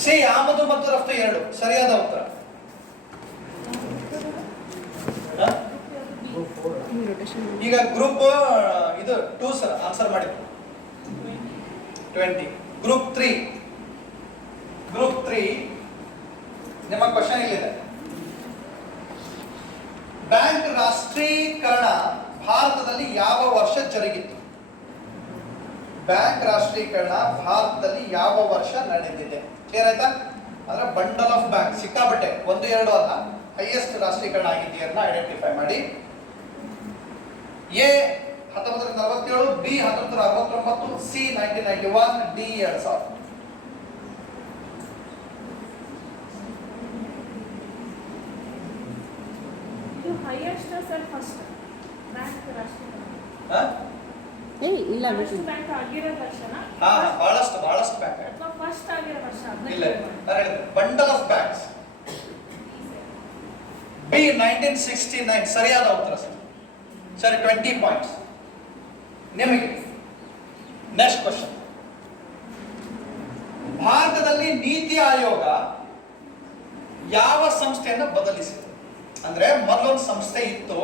ಸಿ ಆಮದು ಮತ್ತು ರಫ್ತು ಎರಡು ಸರಿಯಾದ ಉತ್ತರ. ಈಗ ಗ್ರೂಪ್ ಇದು 2 ಸರ್ ಆನ್ಸರ್ ಮಾಡಿದ್ರು 20. ಗ್ರೂಪ್ 3 ನಿಮ್ಮ ಕ್ವಶನ್ ಇಲ್ಲಿದೆ. ಬ್ಯಾಂಕ್ ರಾಷ್ಟ್ರೀಕರಣ ಭಾರತದಲ್ಲಿ ಯಾವ ವರ್ಷ ಜರುಗಿತು? ಬ್ಯಾಂಕ್ ರಾಷ್ಟ್ರೀಕರಣ ಭಾರತದಲ್ಲಿ ಯಾವ ವರ್ಷ ನಡೆದಿದೆ? ಕ್ಲಿಯರ್ ಆಯ್ತಾ? ಅಂದ್ರೆ ಬಂಡಲ್ ಆಫ್ ಬ್ಯಾಂಕ್ ಸಿಕ್ಕಾಬಟ್ಟೆ, 1-2 ಅಲ್ಲ, ಹೈಯೆಸ್ಟ್ ರಾಷ್ಟ್ರೀಕರಣ ಆಗಿದೆಯನ್ನ ಐಡೆಂಟಿಫೈ ಮಾಡಿ. A 1947, B 1969, C 1991, D 2000. Highest sir first bank ರಾಷ್ಟ್ರೀಕರಣ ಇಲ್ಲ ಬ್ಯಾಂಕ್ ಆಗಿರೋ ವರ್ಷನ ಬಹಳಷ್ಟು ಬ್ಯಾಂಕ್ ಅಥವಾ ಫಸ್ಟ್ ಆಗಿರೋ ವರ್ಷ ಇಲ್ಲ, ನಾನು ಹೇಳಿದೆ ಬಂಡಲ್ ಆಫ್ ಬ್ಯಾಂಕ್ಸ್. ಬಿ 1969 ಸರಿಯಾದ ಉತ್ತರ ಸರ್. ಸರಿ, 20 ಪಾಯಿಂಟ್ಸ್ ನಿಮಗೆ. Next question. ಭಾರತದಲ್ಲಿ ನೀತಿ ಆಯೋಗ ಯಾವ ಸಂಸ್ಥೆಯನ್ನು ಬದಲಿಸಿತು? ಅಂದ್ರೆ ಮೊದಲೊಂದು ಸಂಸ್ಥೆ ಇತ್ತು,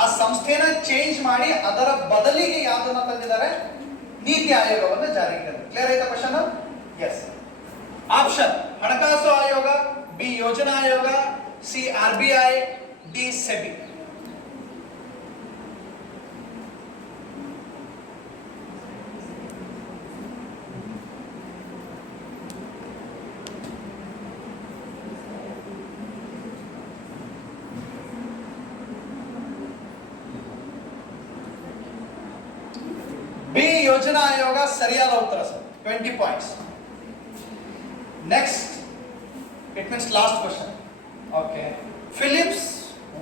ಆ ಸಂಸ್ಥೆನ ಚೇಂಜ್ ಮಾಡಿ ಅದರ ಬದಲಿಗೆ ಯಾವ್ದನ್ನ ತಂದಿದ್ದಾರೆ? ನೀತಿ ಆಯೋಗವನ್ನು ಜಾರಿಗೆ ತಂದಿದ್ದಾರೆ. ಕ್ಲಿಯರ್ ಆಯ್ತಾ ಕ್ವಶನ್? ಎಸ್. ಆಪ್ಷನ್ ಹಣಕಾಸು ಆಯೋಗ, ಬಿ ಯೋಜನಾ ಆಯೋಗ, ಸಿ RBI, ಡಿ ಸೆಬಿ. ಬಿ ಯೋಜನಾ ಆಯೋಗ ಸರಿಯಾದ ಉತ್ತರ sir, 20 points. Next, it means last question. Okay, Phillips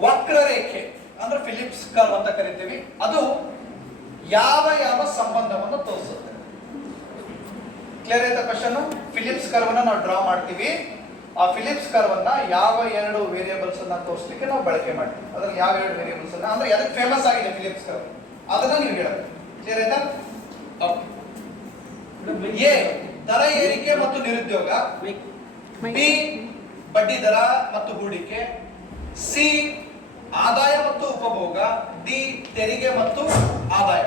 ವಕ್ರರೇಖೆ ಅಂದ್ರೆ ಫಿಲಿಪ್ಸ್ ಕರ್ವ್ ಅಂತ ಕರಿತೀವಿ, ಅದು ಯಾವ ಸಂಬಂಧವನ್ನು ತೋರಿಸುತ್ತೆ? ಕ್ಲಿಯರ್ ಆಯ್ತಾ ಕ್ವಶನ್? ಫಿಲಿಪ್ಸ್ ಕರ್ವ್ ಅನ್ನ ನಾವು ಡ್ರಾ ಮಾಡ್ತೀವಿ, ಆ ಫಿಲಿಪ್ಸ್ ಕರ್ವ್ ಅನ್ನ ಯಾವ 2 ವೇರಿಯೇಬಲ್ಸ್ ಅನ್ನ ತೋರಿಸಲಿಕ್ಕೆ ನಾವು ಬಳಕೆ ಮಾಡ್ತೀವಿ. ಅದ್ರಲ್ಲಿ ಯಾವ 2 ವೇರಿಯೇಬಲ್ಸ್ ಅನ್ನ, ಅಂದ್ರೆ ಅದಕ್ಕೆ ಫೇಮಸ್ ಆಗಿದೆ ಫಿಲಿಪ್ಸ್ ಕರ್ವ್, ಅದನ್ನ ನೀವು ಹೇಳಬೇಕು. ಕ್ಲಿಯರ್ ಆಯ್ತಾ? ಎ ದರ ಏರಿಕೆ ಮತ್ತು ನಿರುದ್ಯೋಗ, ಬಿ ಬಡ್ಡಿ ದರ ಮತ್ತು ಹೂಡಿಕೆ, ಸಿ ಆದಾಯ ಮತ್ತು ಉಪಭೋಗ, ಡಿ ತೆರಿಗೆ ಮತ್ತು ಆದಾಯ.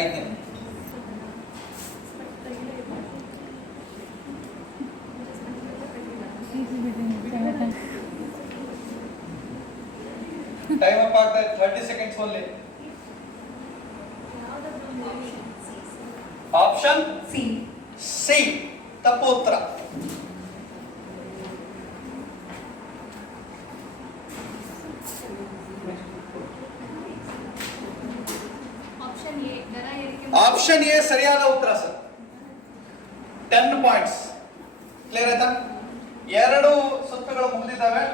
5 ಟೈಮ್ ಅಪ್ ಆಗ್ತಾ ಇದೆ, 30 seconds ಓನ್ಲಿ. ಆಪ್ಷನ್ ಸಿ ತಪ್ಪು ಉತ್ತರ. ಆಪ್ಷನ್ ಎ ಸರಿಯಾದ ಉತ್ತರ ಸರ್, 10 ಪಾಯಿಂಟ್ಸ್. ಕ್ಲಿಯರ್ ಆಯ್ತಾ? 2 ಸುತ್ತುಗಳು ಮುಗಿದಿದ್ದಾವೆ.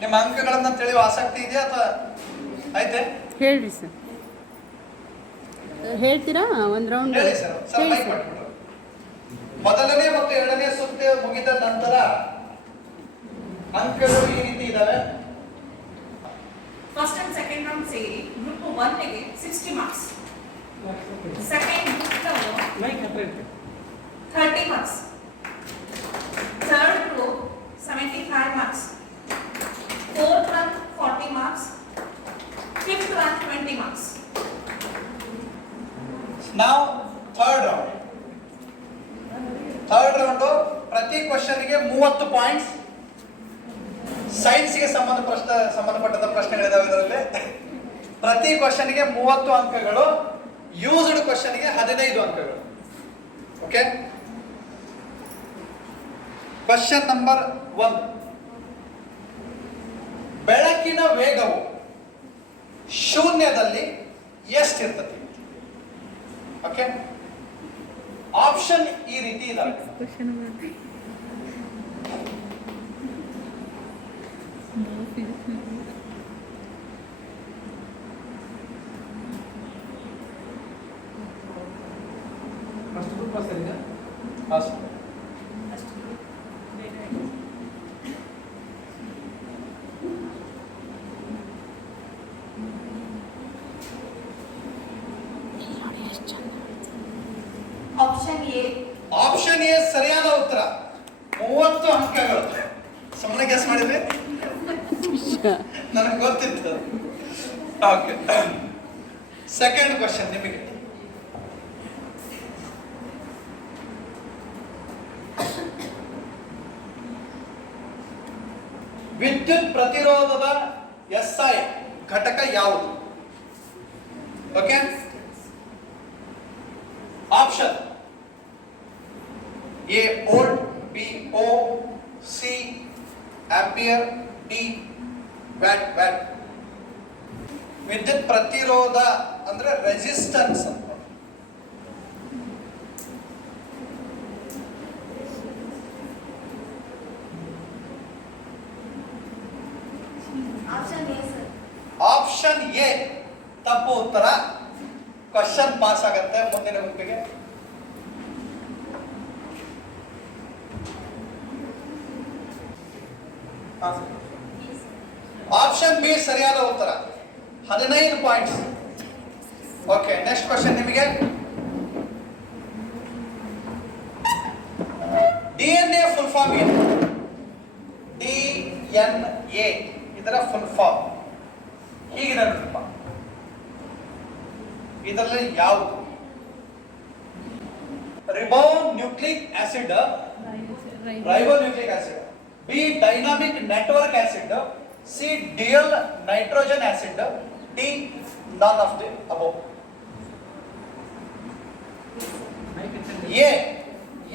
ನಿಮ್ಮ ಅಂಕಗಳನ್ನ ತಿಳಿಯುವ ಆಸಕ್ತಿ ಇದೆಯಾ ಅಥವಾ ಐತೆ? ಹೇಳ್ರಿ ಸರ್, ಹೇಳ್ತೀರಾ? ಒಂದು ರೌಂಡ್ ಹೇಳಿ ಸರ್. ಮೈಕ್ ಮಾಡಿಬಿಟ್ರು. ಮೊದಲನೇ ಮತ್ತು 2ನೇ ಸುತ್ತು ಮುಗಿದ ನಂತರ ಅಂಕಗಳು ಈ ರೀತಿ ಇದಾವೆ. ಫಸ್ಟ್ ಅಂಡ್ ಸೆಕೆಂಡ್ ರೌಂಡ್ ಸೇರಿ ಗ್ರೂಪ್ 1 ಗೆ 60 marks, second group 30 marks, third group 75 marks, fourth run 40 marks, fifth run 20 marks. ನಾವು ಥರ್ಡ್ ರೌಂಡ್ ಪ್ರತಿ ಕ್ವಶನ್ಗೆ 30 ಪಾಯಿಂಟ್ಸ್. ಸೈನ್ಸ್ಗೆ ಸಂಬಂಧಪಟ್ಟದ ಪ್ರಶ್ನೆಗಳಿದಾವೆ ಇದರಲ್ಲಿ. ಪ್ರತಿ ಕ್ವಶನ್ಗೆ 30 ಅಂಕಗಳು, ಯೂಸ್ಡ್ ಕ್ವಶನ್ಗೆ 15 ಅಂಕಗಳು. Okay, question number 1. ಬೆಳಕಿನ ವೇಗವು ಶೂನ್ಯದಲ್ಲಿ ಎಷ್ಟಿರ್ತತಿ? ಓಕೆ, ಆಪ್ಷನ್ ಈ ರೀತಿ ಇದಾವೆ. ಅಷ್ಟು ಬೇಗ ಆಪ್ಷನ್ ಎ. ಆಪ್ಷನ್ ಎ ಸರಿಯಾದ ಉತ್ತರ. 30 ಅಂಕಗಳು. ಸುಮ್ಮನೆ ಗೆಸ್ ಮಾಡಿದ್ವಿ, ನನಗೆ ಗೊತ್ತಿತ್ತು. ಓಕೆ, ಸೆಕೆಂಡ್ ಕ್ವಶನ್ ನಿಮಗೆ. ವಿದ್ಯುತ್ ಪ್ರತಿರೋಧದ SI ಘಟಕ ಯಾವುದು? Okay, option A volt, B ohm, C ampere, D watt. ವಿದ್ಯುತ್ ಪ್ರತಿರೋಧ ಅಂದ್ರೆ ರೆಸಿಸ್ಟೆನ್ಸ್ ಅಂತ. Option A sir. Option A ತಪ್ಪು ಉತ್ತರ. ಕ್ವಶನ್ ಪಾಸ್ ಆಗತ್ತೆ. ಮುಂದಿನ ಗುಂಪಿಗೆ ಆಪ್ಷನ್ ಬಿ ಸರಿಯಾದ ಉತ್ತರ. 15 ಪಾಯಿಂಟ್ಸ್. ಓಕೆ, ನೆಕ್ಸ್ಟ್ ಕ್ವಶನ್ ನಿಮಗೆ. DNA ಫುಲ್ ಫಾರ್ಮ್ ಏನು? DNA ಇದರ ಫುಲ್ ಫಾರ್ಮ್ ಹೀಗಿದೆ ನೋಡಪ್ಪ. ಇದರಲ್ಲಿ ಯಾವುದು? Ribonucleic acid, ribonucleic acid, B dynamic network acid, C dual nitrogen acid, D none of the above.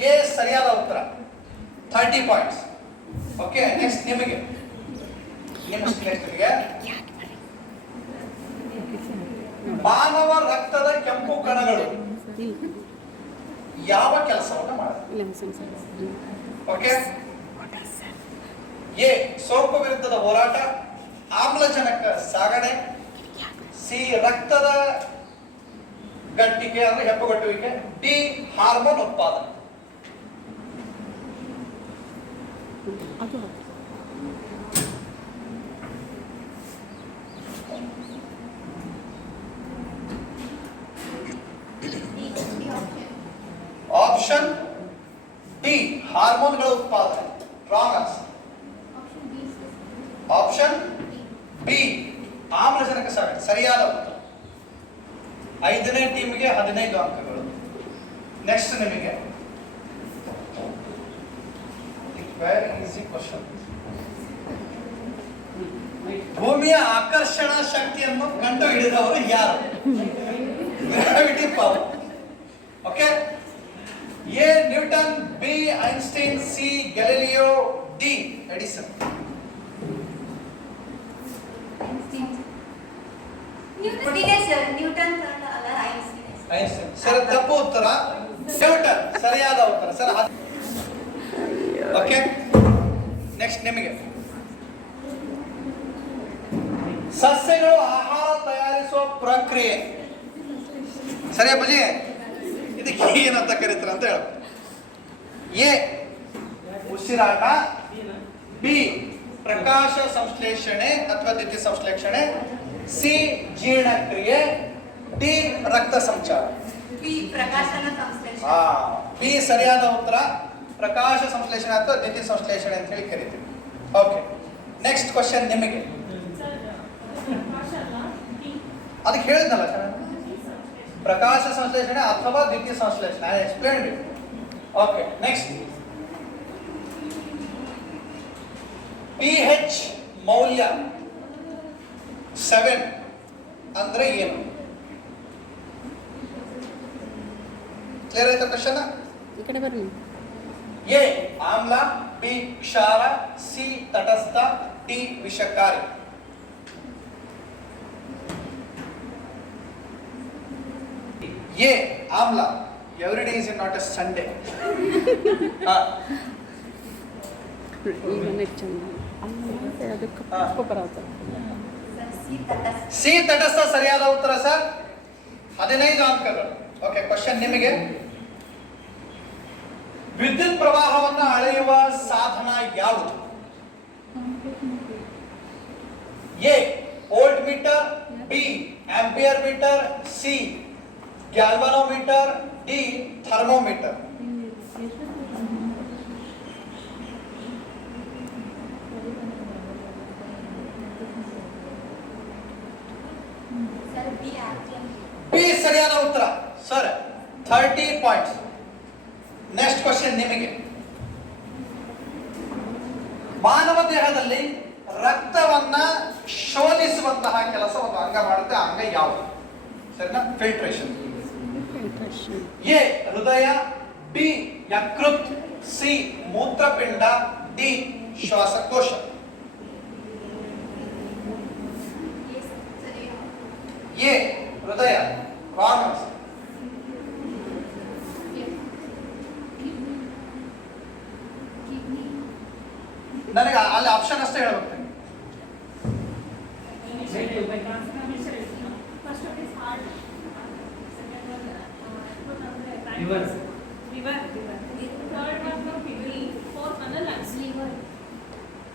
A ಸರಿಯಾದ ಉತ್ತರ. 30 ಪಾಯಿಂಟ್ಸ್. ಓಕೆ, ನೆಕ್ಸ್ಟ್ ನಿಮಗೆ. ಮಾನವ ರಕ್ತದ ಕೆಂಪು ಕಣಗಳು ಯಾವ ಕೆಲಸವನ್ನು ಮಾಡುತ್ತವೆ? ಓಕೆ, ಎ ಸೋಂಕು ವಿರುದ್ಧದ ಹೋರಾಟ, ಆಮ್ಲಜನಕ ಸಾಗಣೆ, ಸಿ ರಕ್ತದ ಗಟ್ಟಿಗೆ ಅಂದ್ರೆ ಹೆಪ್ಪುಗಟ್ಟುವಿಕೆ, ಡಿ ಹಾರ್ಮೋನ್ ಉತ್ಪಾದನೆ. ಆಪ್ಷನ್ ಡಿ ಹಾರ್ಮೋನ್ಗಳ ಉತ್ಪಾದನೆ. Wrong answer. ಆಪ್ಷನ್ ಬಿ ಆಮ್ಲಜನಕ ಸಾಗಣೆ ಸರಿಯಾದ ಉತ್ತರ. 5ನೇ ಟೀಮ್ಗೆ 15 ಅಂಕಗಳು. ನೆಕ್ಸ್ಟ್ ನಿಮಗೆ ವೆರಿ ಈಸಿ ಕ್ವಶನ್. ಭೂಮಿಯ ಆಕರ್ಷಣಾ ಶಕ್ತಿಯನ್ನು ಕಂಡು ಹಿಡಿದವರು ಯಾರು? Gravity power. Okay, A Newton, B Einstein, C Galileo, D Edison. Newton ಅಲ್ಲ, ಐನ್ಸ್ಟೈನ್ ಸರ್ ತಪ್ಪು ಉತ್ತರ. ನ್ಯೂಟನ್ ಸರಿಯಾದ ಉತ್ತರ ಸರ್. ಓಕೆ, ನೆಕ್ಸ್ಟ್ ನಿಮಗೆ. ಸಸ್ಯಗಳು ಆಹಾರ ತಯಾರಿಸುವ ಪ್ರಕ್ರಿಯೆ ಸರಿಯಾ ಬಜಿ? ಇದಕ್ಕೆ ಏನಂತ ಕರೀತಾರೆ ಅಂತ ಹೇಳ. ಎ ಉಸಿರಾಟ, ಬಿ ಪ್ರಕಾಶ ಸಂಶ್ಲೇಷಣೆ ಅಥವಾ ದ್ಯುತಿ ಸಂಶ್ಲೇಷಣೆ, ಸಿ ಜೀರ್ಣಕ್ರಿಯೆ, ಡಿ ರಕ್ತ ಸಂಚಾರ. ಬಿ ಪ್ರಕಾಶನ ಸಂಶ್ಲೇಷಣೆ. ಬಿ ಸರಿಯಾದ ಉತ್ತರ. ಪ್ರಕಾಶ ಸಂಶ್ಲೇಷಣೆ ಅಥವಾ ದ್ಯುತಿ ಸಂಶ್ಲೇಷಣೆ ಅಂತ ಹೇಳಿ ಕರಿತೀವಿ. ಓಕೆ, ನೆಕ್ಸ್ಟ್ ಕ್ವಶನ್ ನಿಮಗೆ. ಅದಕ್ಕೆ ಹೇಳಿದ್ನಲ್ಲ ಪ್ರಕಾಶ ಸಂಶ್ಲೇಷಣೆ ಅಥವಾ ದ್ಯುತಿ ಸಂಶ್ಲೇಷಣೆ. I explained it. Okay, next. pH ಮೌಲ್ಯ 7 ಅಂದ್ರೆ ಏನು? ಕ್ಲಿಯರ್ ಆಯ್ತಾ ಕ್ವಶನ್? ಈ ಕಡೆ ಬರ್ರಿ. ಎ ಆಮ್ಲ, ಬಿ ಕ್ಷಾರ, ಸಿ ತಟಸ್ಥ, ಡಿ ವಿಷಕಾರಿ. ಎ ಆಮ್ಲ, every day is not A Sunday. ಈಗ ನೆಕ್ಸ್ಟ್ ಚಂದ ಅದಕ್ಕೆ ಬರತ್ತೆ. ಸಿ ತಟಸ್ಥ ಸರಿಯಾದ ಉತ್ತರ ಸರ್, 15 ಅಂಕಗಳು. ಓಕೆ, ಕ್ವಶನ್ ನಿಮಗೆ. ವಿದ್ಯುತ್ ಪ್ರವಾಹವನ್ನು ಅಳೆಯುವ ಸಾಧನ ಯಾವುದು? A volt meter, B ampere meter, C galvanometer, D thermometer. B ಸರಿಯಾದ ಉತ್ತರ ಸರ್, 30 ಪಾಯಿಂಟ್ಸ್. ನೆಕ್ಸ್ಟ್ ಕ್ವಶನ್ ನಿಮಗೆ. ಮಾನವ ದೇಹದಲ್ಲಿ ರಕ್ತವನ್ನ ಶೋಧಿಸುವಂತಹ ಕೆಲಸ ಒಂದು ಅಂಗ ಮಾಡುತ್ತೆ, ಆ ಅಂಗ ಯಾವುದು? ಸರಿನಾ? ಫಿಲ್ಟ್ರೇಷನ್. ಎ ಹೃದಯ, ಬಿ ಯಕೃತ್, ಸಿ ಮೂತ್ರಪಿಂಡ, ಡಿ ಶ್ವಾಸಕೋಶ. ಎ ಹೃದಯ, ರಾಂಗ್ ಆನ್ಸರ್. ನನಗೆ ಅಲ್ಲಿ ಆಪ್ಷನ್ ಅಷ್ಟೇ ಹೇಳ್ಬೇಕು. First one is heart, Liver. liver, third one no kidney, fourth one the lungs.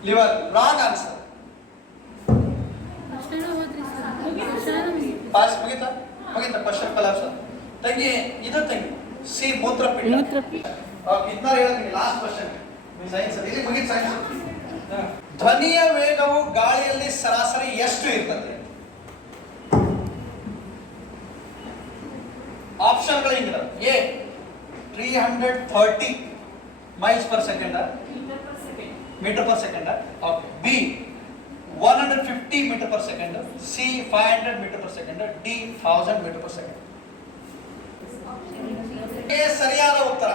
Liver, wrong answer. Pass ಮುಗಿತಾ? ಮುಗಿತಾ ಕ್ವಶನ್ ಕಲಾಪ್ಸ. ತಂಗಿ ಇದು ತಂಗಿ ಸಿ ಮೂತ್ರಪಿಂಡ. ಓಕೆ, ಇದನ್ನ ಹೇಳ್ತೀನಿ ಲಾಸ್ಟ್ ಕ್ವಶನ್. ಸೈನ್ಸ್ ಇಲ್ಲಿ ಮುಗಿತು ಸೈನ್ಸ್. ಧ್ವನಿಯ ವೇಗವು ಗಾಳಿಯಲ್ಲಿ ಸರಾಸರಿ ಎಷ್ಟು ಇರ್ತದೆ? ಆಪ್ಷನ್ಗಳು ಹಿಂಗಿದಾವೆ. A 330 miles per second, Meter per second. Metre per second. Okay, B 150 metre per second, C 500 metre per second, D 1000 metre per second. A ಸರಿಯಾದ ಉತ್ತರ.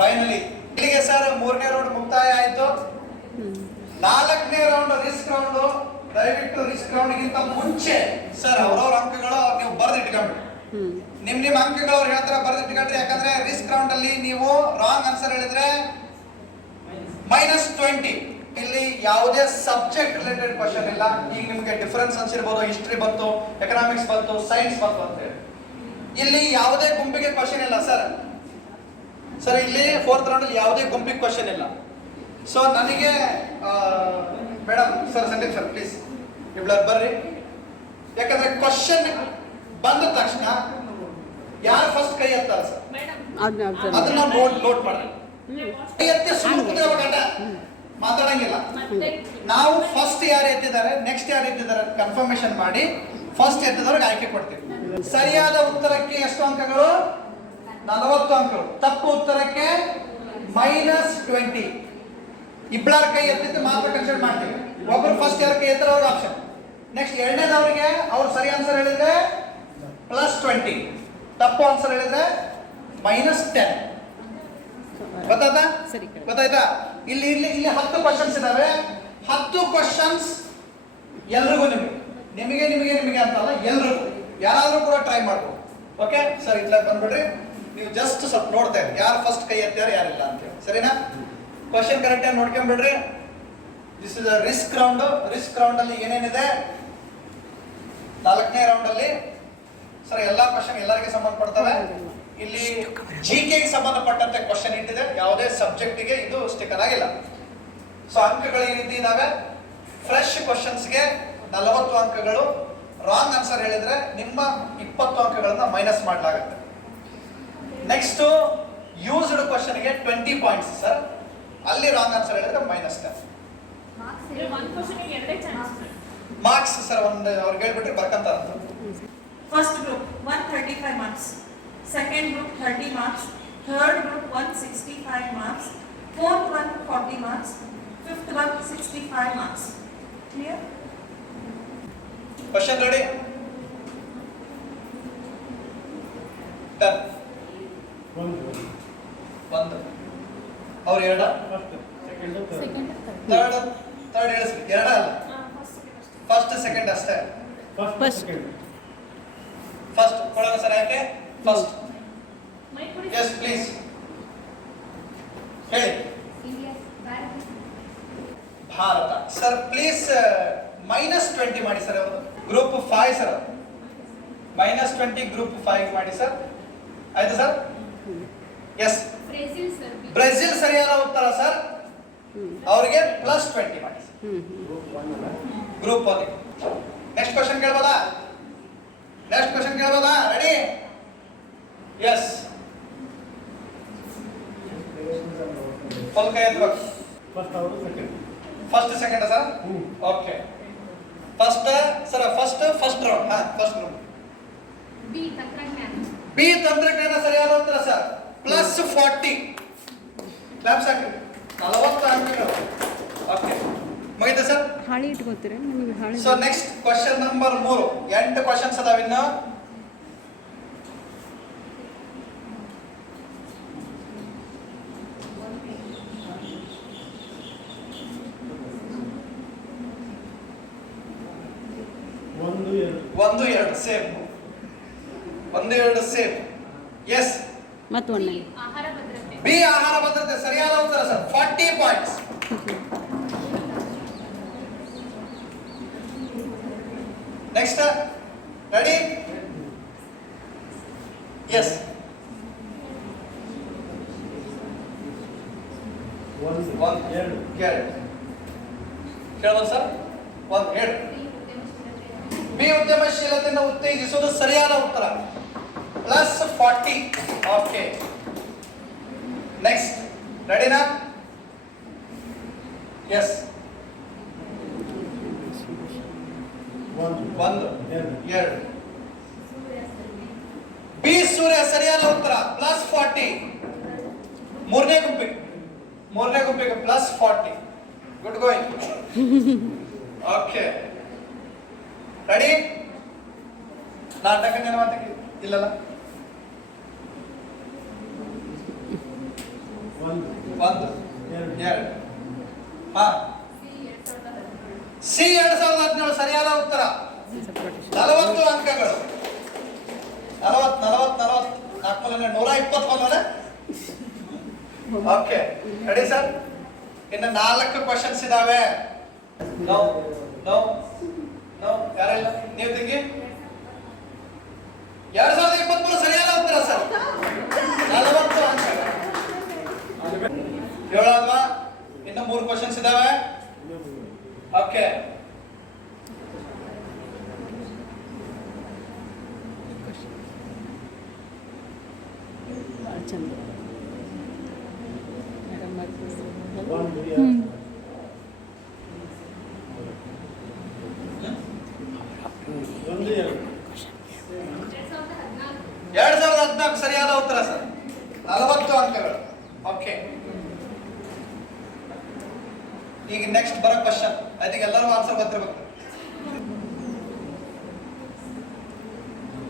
ಫೈನಲಿ ಇಲ್ಲಿಗೆ ಸರ್ 3ನೇ ರೌಂಡ್ ಮುಕ್ತಾಯ ಆಯಿತು. 4ನೇ ರೌಂಡ್ ರಿಸ್ಕ್ ರೌಂಡ್. ದಯವಿಟ್ಟು ರಿಸ್ಕ್ ರೌಂಡ್ ಗಿಂತ ಮುಂಚೆ ಸರ್ ಅವ್ರವ್ರ ಅಂಕಗಳು ನೀವು ಬರೆದಿಟ್ಕೊಂಡ್ರಿ. ನಿಮ್ ಅಂಕಗಳು ಅವ್ರು ಹೇಳ್ತಾರೆ ಬರೆದಿಟ್ಕೊಂಡ್ರಿ. ಯಾಕಂದ್ರೆ ರಿಸ್ಕ್ ರೌಂಡ್ ಅಲ್ಲಿ ನೀವು ರಾಂಗ್ ಆನ್ಸರ್ ಹೇಳಿದ್ರೆ -20. ಇಲ್ಲಿ ಯಾವುದೇ ಸಬ್ಜೆಕ್ಟ್ ರಿಲೇಟೆಡ್ ಕ್ವಶನ್ ಇಲ್ಲ. ಈಗ ನಿಮ್ಗೆ ಡಿಫರೆನ್ಸ್ ಅನ್ಸಿರ್ಬೋದು, ಹಿಸ್ಟ್ರಿ ಬಂತು, ಎಕನಾಮಿಕ್ಸ್ ಬಂತು, ಸೈನ್ಸ್ ಬಂತು ಅಂತ ಹೇಳಿ. ಇಲ್ಲಿ ಯಾವುದೇ ಗುಂಪಿಗೆ ಕ್ವಶನ್ ಇಲ್ಲ ಸರ್. ಸರ್ ಇಲ್ಲಿ 4th ರೌಂಡ್ ಅಲ್ಲಿ ಯಾವುದೇ ಗುಂಪಿಗೆ ಕ್ವಶನ್ ಇಲ್ಲ. ಸೊ ನನಗೆ madam sir, Sandeep sir please ಇಬ್ಳರ್ ಬರ್ರಿ. ಯಾಕಂದ್ರೆ ಕ್ವಶನ್ ಬಂದ ತಕ್ಷಣ ಯಾರು ಫಸ್ಟ್ ಕೈ ಎತ್ತಾರೆ ಸರ್ Madam, ಅದನ್ನ ನೋಟ್ ಮಾಡಿ. ಕೈ ಎತ್ತಿ ಸುಮ್ಮನೆ ಕೂತ್ಕೋಬೇಕಂತ ಮಾತಾಡಂಗಿಲ್ಲ. ಮತ್ತೆ ನಾವು ಫಸ್ಟ್ ಯಾರು ಎತ್ತಿದ್ದಾರೆ, ನೆಕ್ಸ್ಟ್ ಯಾರು ಎತ್ತಿದ್ದಾರೆ ಕನ್ಫರ್ಮೇಶನ್ ಮಾಡಿ ಫಸ್ಟ್ ಎತ್ತಿದವ್ರಿಗೆ ಆಯ್ಕೆ ಕೊಡ್ತೀವಿ. ಸರಿಯಾದ ಉತ್ತರಕ್ಕೆ ಎಷ್ಟು ಅಂಕಗಳು? 40 ಅಂಕಗಳು. ತಪ್ಪು ಉತ್ತರಕ್ಕೆ -20. ಇಬ್ಬಳಾರ ಕೈ ಎತ್ತಿದ್ದು ಮಾತ್ರ ಕನ್ಸಿಡರ್ ಮಾಡ್ತೀವಿ. ಒಬ್ಬರು ಫಸ್ಟ್ ಯಾರು ಕೈ ಎತ್ತರ ಅವ್ರ ಆಪ್ಷನ್. ನೆಕ್ಸ್ಟ್ ಎರಡನೇದವರಿಗೆ ಅವ್ರು ಸರಿ ಆನ್ಸರ್ ಹೇಳಿದ್ರೆ +20, ತಪ್ಪು ಆನ್ಸರ್ ಹೇಳಿದ್ರೆ -10. ಗೊತ್ತಾಯ್ತಾ? ಸರಿ. ಗೊತ್ತಾಯ್ತಾ? ಇಲ್ಲಿ ಇಲ್ಲಿ ಇಲ್ಲಿ 10 ಕ್ವಶನ್ಸ್ ಇದಾವೆ. 10 ಕ್ವಶನ್ಸ್ ಎಲ್ರಿಗೂ ನಿಮಗೆ ನಿಮಗೆ ನಿಮಗೆ ಅಂತಲ್ಲ, ಎಲ್ರಿಗೂ ಯಾರಾದ್ರೂ ಕೂಡ ಟ್ರೈ ಮಾಡ್ಬೋದು. ಓಕೆ ಸರ್, ಇಟ್ಲ ಬಂದ್ಬಿಡ್ರಿ. ನೀವು ಜಸ್ಟ್ ಸ್ವಲ್ಪ ನೋಡ್ತಾ ಇರಿ ಯಾರು ಫಸ್ಟ್ ಕೈ ಎತ್ತಾರ ಯಾರಿಲ್ಲ ಅಂತ ಹೇಳಿ. ಸರಿನಾ? ಕ್ವಶನ್ ಕರೆಕ್ಟ್ ಆಗಿ ನೋಡ್ಕೊಂಡ್ಬಿಡ್ರಿ. This is a risk round. Risk round ಅಲ್ಲಿ ಏನೇನಿದೆ? 4ನೇ ರೌಂಡ್ ಅಲ್ಲಿ ಸರ್ ಎಲ್ಲಾ ಕ್ವಶನ್ ಎಲ್ಲರಿಗೆ ಸಂಬಂಧಪಡ್ತವೆ. ಇಲ್ಲಿ ಜಿಕೆ ಗೆ ಸಂಬಂಧಪಟ್ಟಂತೆ ಕ್ವಶನ್ ಇಟ್ಟಿದೆ. ಯಾವುದೇ ಸಬ್ಜೆಕ್ಟಿಗೆ ಇದು ಸ್ಟಿಕರ್ ಆಗಿಲ್ಲ. ಸೊ ಅಂಕಗಳು ಈ ರೀತಿ ಇದಾವೆ. ಫ್ರೆಶ್ ಕ್ವಶನ್ಸ್ಗೆ 40 ಅಂಕಗಳು. ರಾಂಗ್ ಆನ್ಸರ್ ಹೇಳಿದ್ರೆ ನಿಮ್ಮ 20 ಅಂಕಗಳನ್ನ ಮೈನಸ್ ಮಾಡಲಾಗುತ್ತೆ. ನೆಕ್ಸ್ಟ್ ಯೂಸ್ಡ್ ಕ್ವಶನ್ಗೆ 20 ಪಾಯಿಂಟ್ಸ್ ಸರ್. ಅಲ್ಲಿ ರಾಂಗ್ ಆನ್ಸರ್ ಹೇಳಿದ್ರೆ -10. one question ಗೆ ಎರಡೇ ಚಾನ್ಸ್. ಮಾರ್ಕ್ಸ್ ಸರ್ ಒಂದು ಅವ್ರಿಗೆ ಹೇಳ್ಬಿಟ್ರೆ ಬರ್ಕಂತಾರ. First group 135 marks, second group 30 marks, third group 165 marks, fourth one 40 marks, fifth one 65 marks. Clear? Question ready? Done. ಒಂದು ಅವ್ರು ಎರಡ ಥರ್ಡ್ ಹೇಳಿಸ್ರಿ. ಎರಡ ಅಲ್ಲ, ಫಸ್ಟ್ ಸೆಕೆಂಡ್ ಅಷ್ಟೇ. ಫಸ್ಟ್ ಫಸ್ಟ್ ಕೊಡೋಣ ಸರ್, ಯಾಕೆ ಫಸ್ಟ್? ಮೈ ಕೊಡಿ. ಎಸ್ ಪ್ಲೀಸ್ ಹೇಳಿ. ಭಾರತ ಸರ್ ಪ್ಲೀಸ್ -20 ಮಾಡಿ ಸರ್. ಅವರು ಗ್ರೂಪ್ 5 ಸರ್, -20 ಗ್ರೂಪ್ 5 ಮಾಡಿ ಸರ್. ಆಯ್ತು sir? Yes, Brazil sir. Brazil ಸರಿಯಾದ ಉತ್ತರ ಸರ್. ಅವರಿಗೆ +20 ಮಾಡಿ ಸರ್. ಗ್ರೂಪ್ 1. ನೆಕ್ಸ್ಟ್ ಕ್ವಶನ್ ಕೇಳ್ಬೋದಾ? ರೆಡಿ? ಎಸ್, ಫುಲ್ ಕೈ ಎತ್ತಬೇಕು. First second sir? Okay, first sir. First round. First round B ತಂತ್ರಜ್ಞಾನ. ಬಿ ತಂತ್ರಜ್ಞಾನ ಸರಿಯಾದ ಉತ್ತರ ಸರ್. +40 ಕ್ಲಾಪ್ಸ್ ಹಾಕಿ. 40 ಅಂಕಗಳು. ಓಕೆ, ಮುಗಿತಾ ಸರ್? ಹಾಳಿ ಇಟ್ಕೋತೀರಾ ನಿಮಗೆ ಹಾಳಿ? So next question number 3. 8 questions ಅದಾವ ಇನ್ನು. ಒಂದು ಎರಡು ಸೇಮ್. ಎಸ್, ಮತ್ತೊಂದು ಆಹಾರ ಭದ್ರತೆ. ಬಿ ಆಹಾರ ಭದ್ರತೆ ಸರಿಯಾದ ಉತ್ತರ sir. 40 points. Next ready? Yes, ಎರಡು ಕೇಳೋದು ಸರ್. ಎರಡು ಬಿ ಉದ್ಯಮಶೀಲತೆಯನ್ನು ಉತ್ತೇಜಿಸುವುದು ಸರಿಯಾದ ಉತ್ತರ. +40. ಓಕೆ, ನೆಕ್ಸ್ಟ್ ರೆಡಿನಾ? ಎಸ್, ಒಂದು ಎರಡು. ಬಿ ಸೂರ್ಯ ಸರಿಯಾದ ಉತ್ತರ. +40. ಮೂರನೇ ಗುಂಪಿಗೆ +40. Good going. Okay, ready? ನಾಟಕ ಮಾತಕ್ಕೆ ಇಲ್ಲಲ್ಲ? ಒಂದು ಎರಡು. ಸಿ 2017 ಸರಿಯಾದ ಉತ್ತರ. 40 ಅಂಕಗಳು. 120 ಬಂದವಲ್ಲ? Okay, ready sir? ಇನ್ನು 4 ಕ್ವಶನ್ಸ್ ಇದಾವೆ. ನೋ ಯಾರಿಲ್ಲ? ನೀವು ತಿಂಗಿ 2023 ಸರಿಯಾದ ಉತ್ತರ ಸರ್. 40 ಅಂಕಗಳು. ಹೇಳಲ್ವಾ? ಇನ್ನು 3 ಕ್ವಶನ್ಸ್ ಇದಾವೆ. ಓಕೆ, ಚಂದ. ಎರಡ್ 2014 ಸರಿಯಾದ ಉತ್ತರ ಸರ್. 40 ಅಂಕಗಳು. ಓಕೆ, ಈಗ ನೆಕ್ಸ್ಟ್ ಬರೋ ಕ್ವಶನ್ ಐ ಥಿಂಕ್ ಎಲ್ಲರೂ ಆನ್ಸರ್ ಗೊತ್ತಿರಬೇಕು.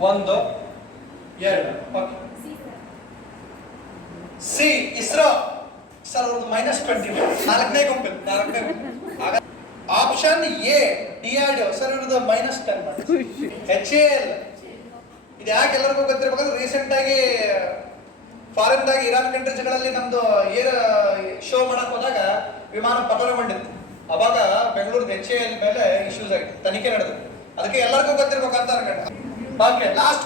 1 2. Okay, C ISRO sir. ಅವ್ರದ್ದು -20. 4ನೇ ಗುಂಪು. ಆಪ್ಷನ್ ಎ DRDO ಸರ್, ಇವ್ರದ್ದು -10 ಮಾಡಿ. HAL ಇದು ಯಾಕೆ ಎಲ್ಲರಿಗೂ ಗೊತ್ತಿರಬೇಕಂದ್ರೆ ರೀಸೆಂಟ್ ಆಗಿ ಫಾರಿನ್ ದಾಗಿ ಇರಾನ್ ಕಂಟ್ರೀಸ್ಗಳಲ್ಲಿ ನಮ್ದು ಏರ್ ಶೋ ಮಾಡಕ್ ಹೋದಾಗ ವಿಮಾನ ಪತನಗೊಂಡಿತ್ತು. ಅವಾಗ ಬೆಂಗಳೂರು HAL ಮೇಲೆ ಇಶ್ಯೂಸ್ ಆಗಿತ್ತು, ತನಿಖೆ ನಡೆದು. ಅದಕ್ಕೆ ಎಲ್ಲರಿಗೂ ಗೊತ್ತಿರ್ಬೇಕಂತ ಅನ್ಕೊಂಡೆ. Okay, last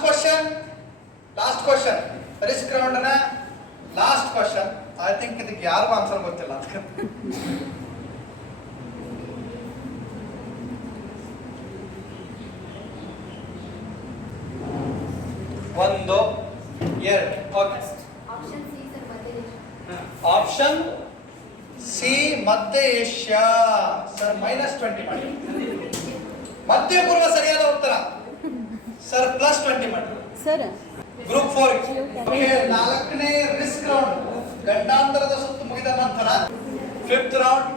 question risk round ನ ಲಾಸ್ಟ್ ಕ್ವಶನ್. ಐ ಥಿಂಕ್ ಇದಕ್ಕೆ ಯಾರಿಗೂ ಆನ್ಸರ್ ಗೊತ್ತಿಲ್ಲ ಅದಕ್ಕೆ. ಒಂದು ಎರಡು. ಓಕೆ, ಆಪ್ಷನ್ ಸಿ ಮಧ್ಯ ಏಷ್ಯಾ ಸರ್. -20 ಮಾಡಿ. ಮಧ್ಯ ಪೂರ್ವ ಸರಿಯಾದ ಉತ್ತರ ಸರ್. +20 ಮಾಡಿ ಸರ್. ಗ್ರೂಪ್ 4. 4ನೇ ರಿಸ್ಕ್ ರೌಂಡ್ ಗಂಡಾಂತರದ ಸುತ್ತು ಮುಗಿದ ನಂತರ 5th round